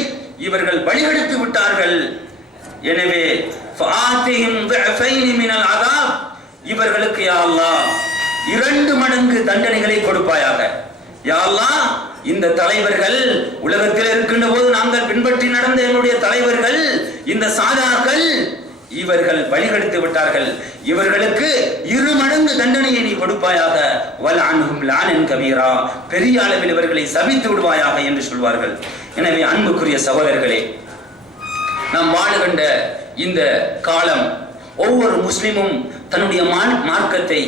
இவர்கள் வழிகெடுத்து விட்டார்கள். எனவே ஃபஆதிஹிம் ضعفين மினல் அஸாப், இவர்களுக்கு யா அல்லாஹ் 2 மடங்கு தண்டனைகளை கொடுப்பாயாக. யா அல்லாஹ், இந்த தலைவர்கள் உலகத்தில் இருக்கின்ற போது நாங்கள் பின்பற்றி நடந்த என்னுடைய தலைவர்கள், இந்த சாதாக்கள் இவர்கள் வழிகெடுத்து விட்டார்கள், இவர்களுக்கு 2 மடங்கு தண்டனையை நீ கொடுப்பாயாக. வல் அன்ஹும் லானன் கபீரா, பெரிய அளவில் இவர்களை சபித்து விடுவாயாக என்று சொல்வார்கள். எனவே அன்புக்குரிய சகோதரர்களே, நாம் வாழுகின்ற இந்த காலம் ஒவ்வொரு முஸ்லிமும் தன்னுடைய மார்க்கத்தை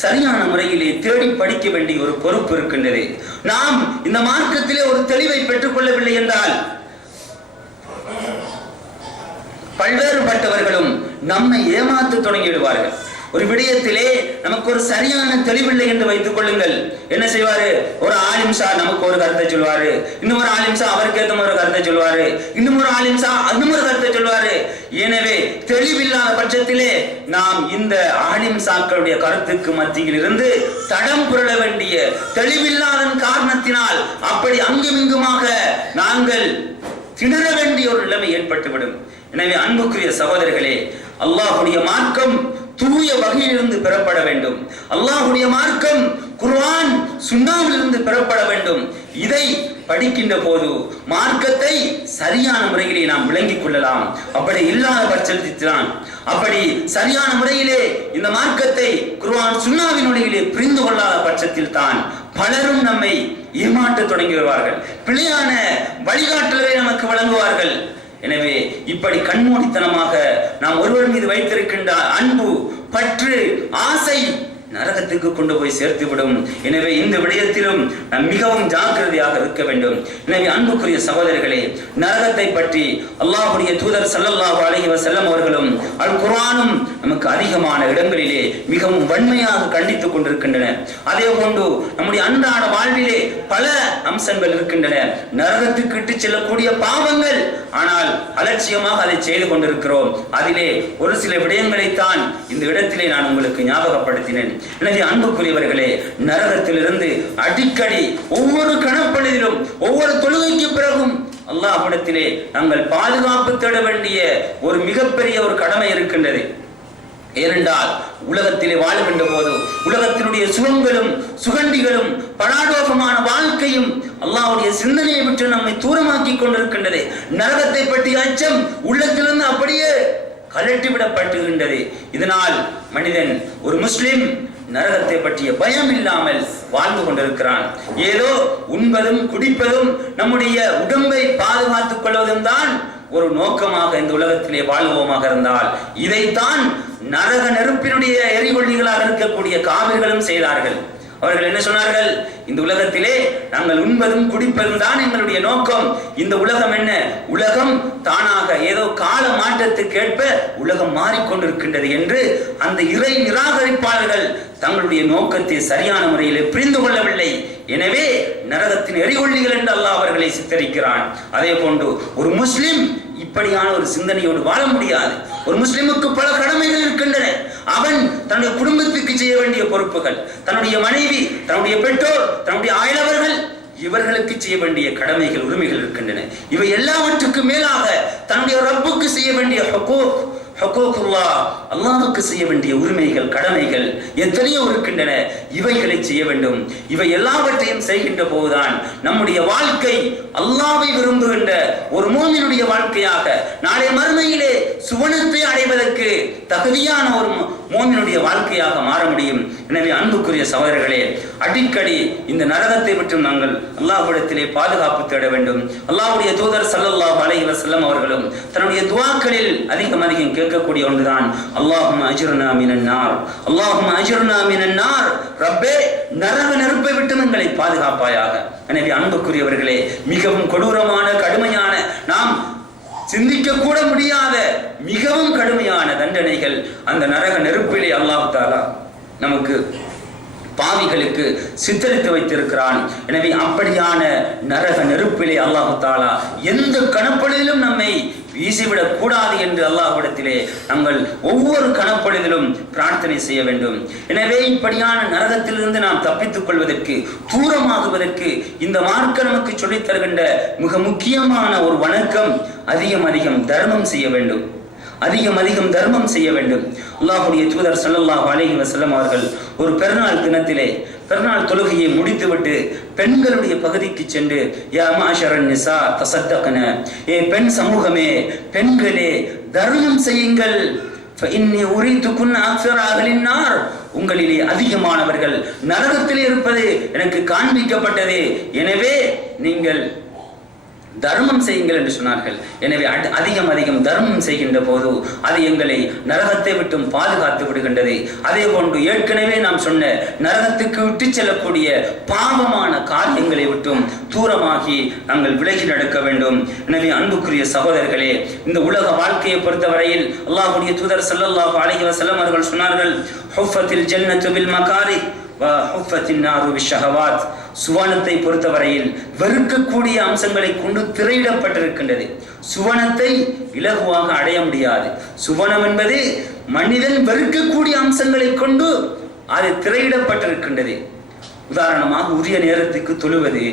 சரியான முறையிலே தேடி படிக்க வேண்டிய ஒரு பொறுப்பு இருக்கின்றது. நாம் இந்த மார்க்கத்திலே ஒரு தெளிவை பெற்றுக் கொள்ளவில்லை என்றால் பல்வேறுபட்டவர்களும் நம்மை ஏமாற்ற தொடங்கிவிடுவார்கள். ஒரு விடயத்திலே நமக்கு ஒரு சரியான தெளிவில்லை என்று வைத்துக் கொள்ளுங்கள், என்ன செய்வாரு? ஒரு ஆலிம் ஷா நமக்கு ஒரு கருத்தை சொல்வாரு, இன்னும் ஒரு ஆலிம் ஷா அவருக்கு ஏற்ற ஒரு கருத்தை சொல்வாரு, இன்னும் ஒரு ஆலிம் ஷா இன்னும் ஒரு கருத்தை சொல்வாரு. எனவே தெளிவில்லாத பட்சத்திலே நாம் இந்த ஆலிம் ஷாக்களுடைய கருத்துக்கு மத்தியில் இருந்து தடம் புரள வேண்டிய தெளிவில்லாத காரணத்தினால் அப்படி அங்குமிங்குமாக நாங்கள் திணற வேண்டிய ஒரு நிலைமை ஏற்பட்டுவிடும். எனவே அன்புக்குரிய சகோதரர்களே, அல்லாஹ்வுடைய மார்க்கம் தூய வகையிலிருந்து பெறப்பட வேண்டும். அல்லாஹ்வுடைய மார்க்கம் குர்ஆன் சுன்னாவிலிருந்து பெறப்பட வேண்டும். இதை படிக்கின்ற போது மார்க்கத்தை சரியான முறையிலே நாம் விளங்கிக் கொள்ளலாம். அப்படி இல்லாத பட்சத்தில்தான், அப்படி சரியான முறையிலே இந்த மார்க்கத்தை குர்ஆன் சுன்னாவினுடையிலே புரிந்து கொள்ளாத பட்சத்தில் தான் பலரும் நம்மை ஏமாற்ற தொடங்கி வருவார்கள், பிழையான வழிகாட்டல்களை நமக்கு வழங்குவார்கள். எனவே இப்படி கண்மூடித்தனமாக நாம் ஒருவர் மீது வைத்திருக்கின்ற அன்பு, பற்று, ஆசை நரகத்துக்கு கொண்டு போய் சேர்த்துவிடும். எனவே இந்த விடயத்திலும் நாம் மிகவும் ஜாக்கிரதையாக இருக்க வேண்டும். எனவே அன்புக்குரிய சகோதரர்களே, நரகத்தை பற்றி அல்லாஹ்வுடைய தூதர் ஸல்லல்லாஹு அலைஹி வஸல்லம் அவர்களும் அல் குர்ஆனும் நமக்கு அதிகமான இடங்களிலே மிகவும் வன்மையாக கண்டித்துக் கொண்டிருக்கின்றன. அதே போன்று நம்முடைய அன்றாட வாழ்விலே பல அம்சங்கள் இருக்கின்றன, நரகத்துக்கு இட்டு செல்லக்கூடிய பாவங்கள். ஆனால் அலட்சியமாக அதை செய்து கொண்டிருக்கிறோம். அதிலே ஒரு சில விடயங்களைத்தான் இந்த இடத்திலே நான் உங்களுக்கு ஞாபகப்படுத்தினேன். எனவே அன்புக்குரியவர்களே, நரகத்திலிருந்து அடிக்கடி ஒவ்வொரு கணப்பொழுதிலும் ஒவ்வொரு தொழுகைக்கு பிறகும் அல்லாஹ்விடத்திலே நாங்கள் பாதுகாப்பு தேட வேண்டிய ஒரு மிகப்பெரிய ஒரு கடமை இருக்கின்றது. ஏனென்றால் உலகத்திலே வாழுகின்ற போது உலகத்தினுடைய சுகங்களும் சுகண்டிகளும் படாடோபமான வாழ்க்கையும் அல்லாஹ்வுடைய சிந்தனையை விட்டு நம்மை தூரமாக்கி கொண்டிருக்கின்றது. நரகத்தை பற்றிய அச்சம் உள்ளத்திலிருந்து அப்படியே கலட்டிவிடப்பட்டுகின்றது. இதனால் மனிதன், ஒரு முஸ்லிம், நரகத்தை பற்றிய பயம் இல்லாமல் வாழ்ந்து கொண்டிருக்கிறான். ஏதோ உண்பதும் குடிப்பதும் நம்முடைய உடம்பை பாதுகாத்துக் கொள்வதும் தான் ஒரு நோக்கமாக இந்த உலகத்திலே வாழ்வோமாக இருந்தால், இதைத்தான் நரக நெருப்பினுடைய எரிகொள்ளிகளாக இருக்கக்கூடிய காவிர்களும் செய்தார்கள். அவர்கள் என்ன சொன்னார்கள்? இந்த உலகத்திலே நாங்கள் உண்பதும் குடிப்பதும் தான் எங்களுடைய நோக்கம். இந்த உலகம் என்ன? உலகம் தானாக ஏதோ கால மாற்றத்துக்கு ஏற்ப உலகம் மாறிக்கொண்டிருக்கின்றது என்று அந்த இறை நிராகரிப்பாளர்கள் தங்களுடைய நோக்கத்தை சரியான முறையில் புரிந்து கொள்ளவில்லை. எனவே நரகத்தின் எரிகொள்ளிகள் என்று அல்லாஹ் அவர்களை சித்தரிக்கிறான். அதே போன்று ஒரு முஸ்லிம் இப்படியான ஒரு சிந்தனையோடு வாழ முடியாது. ஒரு முஸ்லிமுக்கு பல கடமைகள் இருக்கின்றன. அவன் தன்னுடைய குடும்பத்துக்கு செய்ய வேண்டிய பொறுப்புகள், தன்னுடைய மனைவி, தன்னுடைய பெற்றோர், தன்னுடைய அயலவர்கள், இவர்களுக்கு செய்ய வேண்டிய கடமைகள், உரிமைகள் இருக்கின்றன. இவை எல்லாவற்றுக்கும் மேலாக தன்னுடைய ரப்புக்கு செய்ய வேண்டிய அல்லாஹ்வுக்கு செய்ய வேண்டிய உரிமைகள், கடமைகள் எத்தனையோ இருக்கின்றன. இவைகளை செய்ய வேண்டும். இவை எல்லாவற்றையும் செய்கின்ற போதுதான் நம்முடைய வாழ்க்கை அல்லாஹ்வை விரும்புகின்ற ஒரு மூமினுடைய வாழ்க்கையாக, நாளை மறுமையிலே சுவனத்தை அடைவதற்கு தகுதியான ஒரு மூமினுடைய வாழ்க்கையாக மாற முடியும். எனவே அன்புக்குரிய சகோதரர்களே, அடிக்கடி இந்த நரகத்தை விட்டு நாங்கள் அல்லாஹ்விடத்திலே பாதுகாப்பு தேட வேண்டும். அல்லாஹ்வுடைய தூதர் ஸல்லல்லாஹு அலைஹி வஸல்லம் அவர்களும் தன்னுடைய துஆக்களில் அதிகம் கேட்கக்கூடிய ஒன்றுதான், அல்லாஹும்ம அஜிர்னா மினன் நார், அல்லாஹும்ம அஜிர்னா மினன் நார். ரப்பே, நரக நெருப்பை விட்டு எங்களை பாதுகாப்பாயாக. எனவே அன்புக்குரியவர்களே, மிகவும் கொடூரமான, கடுமையான, நாம் சிந்திக்க கூட முடியாத மிகவும் கடுமையான தண்டனைகள் அந்த நரக நெருப்பிலே அல்லாஹ் தஆலா நமக்கு, பாவிகளுக்கு சித்தரித்து வைத்திருக்கிறான். எனவே அப்படியான நரக நெருப்பிலே அல்லாஹ் தஆலா எந்த கணப்பொழுதிலும் நம்மை வீசிவிடக் கூடாது என்று அல்லாஹ்விடத்திலே நாங்கள் ஒவ்வொரு கணப்பொழுதிலும் பிரார்த்தனை செய்ய வேண்டும். எனவே இப்படியான நரகத்திலிருந்து நாம் தப்பித்துக் கொள்வதற்கு, தூரமாகுவதற்கு இந்த மார்க்கம் நமக்கு சொல்லித் தருகின்ற மிக முக்கியமான ஒரு வணக்கம், அதிகம் தர்மம் செய்ய வேண்டும். அதிகம் தர்மம் செய்ய வேண்டும். அல்லாஹ்வுடைய தூதர் ஸல்லல்லாஹு அலைஹி வஸல்லம் அவர்கள் ஒரு பெருநாள் தினத்திலே பெருநாள் தொழுகையை முடித்துவிட்டு பெண்களுடைய பகுதிக்கு சென்று, யா மாஷரன் நிசா தஸத்தக்ன, ஏ பெண் சமூகமே, பெண்களே தர்மம் செய்யுங்கள். ஃபஇன்னி உரீதுகுன் அக்ஸர அஹ்லின் நார், உங்களிலே அதிகமானவர்கள் நரகத்தில் இருப்பது எனக்கு காண்பிக்கப்பட்டது. எனவே நீங்கள் தர்மம் செய்யுங்கள் என்று சொன்னார்கள். எனவே அதிகம் தர்மம் செய்கின்ற போது அது எங்களை நரகத்தை விட்டும் பாதுகாத்து விடுகின்றது. அதே போன்று ஏற்கனவே நாம் சொன்ன நரகத்துக்கு விட்டு செல்லக்கூடிய பாவமான காரியங்களை விட்டும் தூரமாகி நாங்கள் விலகி நடக்க வேண்டும். எனவே அன்புக்குரிய சகோதரர்களே, இந்த உலக வாழ்க்கையை பொறுத்தவரையில் அல்லாஹ்வுடைய தூதர் ஸல்லல்லாஹு அலைஹி வஸல்லம் அவர்கள் சொன்னார்கள், ஹுஃபத்தில் ஜன்னத்து பில் மகாரி வ ஹுஃபத்தின் நாரு பிஷ்ஷஹவாத். சுவனத்தை பொறுத்தவரையில் வெறுக்கக்கூடிய அம்சங்களை கொண்டு திரையிடப்பட்டிருக்கின்றது. சுவனத்தை இலகுவாக அடைய முடியாது. சுவனம் என்பது மனிதன் வெறுக்கக்கூடிய அம்சங்களை கொண்டு அது திரையிடப்பட்டிருக்கின்றது. உதாரணமாக, உரிய நேரத்துக்கு தொழுவது,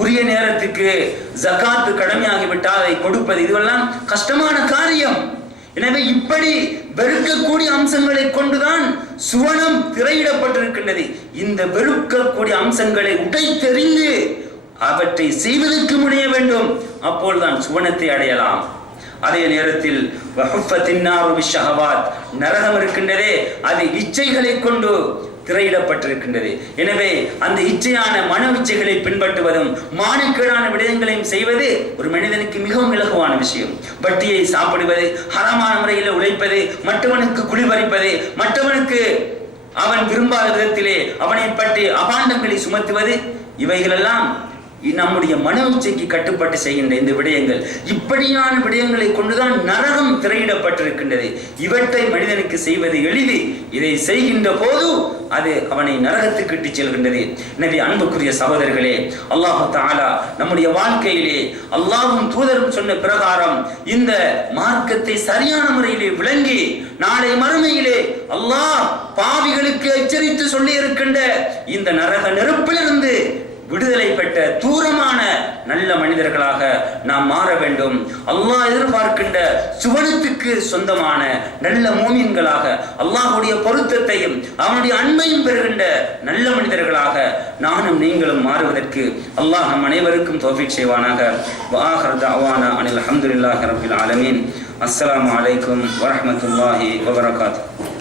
உரிய நேரத்துக்கு ஜகாத்து கடமையாகிவிட்டால் அதை கொடுப்பது, இதுவெல்லாம் கஷ்டமான காரியம். எனவே இப்படி வெறுக்கக்கூடிய அம்சங்களை கொண்டுதான் சுவனம் திரையிடப்பட்டிருக்கின்றது. இந்த வெறுக்கக்கூடிய அம்சங்களை உடைத்தெறிந்து அவற்றை செய்வதற்கு முடிய வேண்டும். அப்போதுதான் சுவனத்தை அடையலாம். அதே நேரத்தில் நரகம் இருக்கின்றதே, அது இச்சைகளை கொண்டு திரையிடப்பட்டிருக்கின்றது. எனவே அந்த இச்சையான மன இச்சைகளை பின்பற்றுவதும் மானக்கேடான விடயங்களையும் செய்வது ஒரு மனிதனுக்கு மிகவும் இலகுவான விஷயம். வட்டியை சாப்பிடுவது, ஹராமான முறையில் உழைப்பது, மற்றவனுக்கு குளிபறிப்பது, மற்றவனுக்கு அவன் விரும்பாத விதத்திலே அவனை பற்றி அபாண்டங்களை சுமத்துவது, இவைகளெல்லாம் நம்முடைய மன இச்சைக்கு கட்டுப்பட்டு செய்கின்ற இந்த விடயங்கள். இப்படியான விடயங்களை கொண்டுதான் நரகம் திரையிடப்பட்டிருக்கின்றது. இவற்றை மனிதனுக்கு செய்வது எளிது. இதை செய்கின்ற போது அது அவனை நரகத்துக்கு இட்டுச் செல்கின்றது. எனவே அன்புக்குரிய சகோதரர்களே, அல்லாஹ் தஆலா நம்முடைய வாழ்க்கையிலே அல்லாஹ்வும் தூதரும் சொன்ன பிரகாரம் இந்த மார்க்கத்தை சரியான முறையிலே விளங்கி நாளை மறுமையிலே அல்லாஹ் பாவிகளுக்கு எச்சரித்து சொல்லி இருக்கின்ற இந்த நரக நெருப்பிலிருந்து விடுதலை பெற்ற தூரமான நல்ல மனிதர்களாக நாம் மாற வேண்டும். அல்லாஹ் எதிர்பார்க்கின்ற சுவனத்துக்கு சொந்தமான நல்ல மூமின்களாக, அல்லாஹ்வுடைய பொருத்தத்தையும் அவனுடைய அன்பையும் பெறுகின்ற நல்ல மனிதர்களாக நானும் நீங்களும் மாறுவதற்கு அல்லாஹ் நம் அனைவருக்கும் தௌஃபீக் செய்வானாக. வஆகிரு தஅவானா அனில் ஹம்துலில்லாஹி ரப்பில் ஆலமீன். அஸ்ஸலாமு அலைக்கும் வரஹ்மத்துல்லாஹி வபரகாத்துஹு.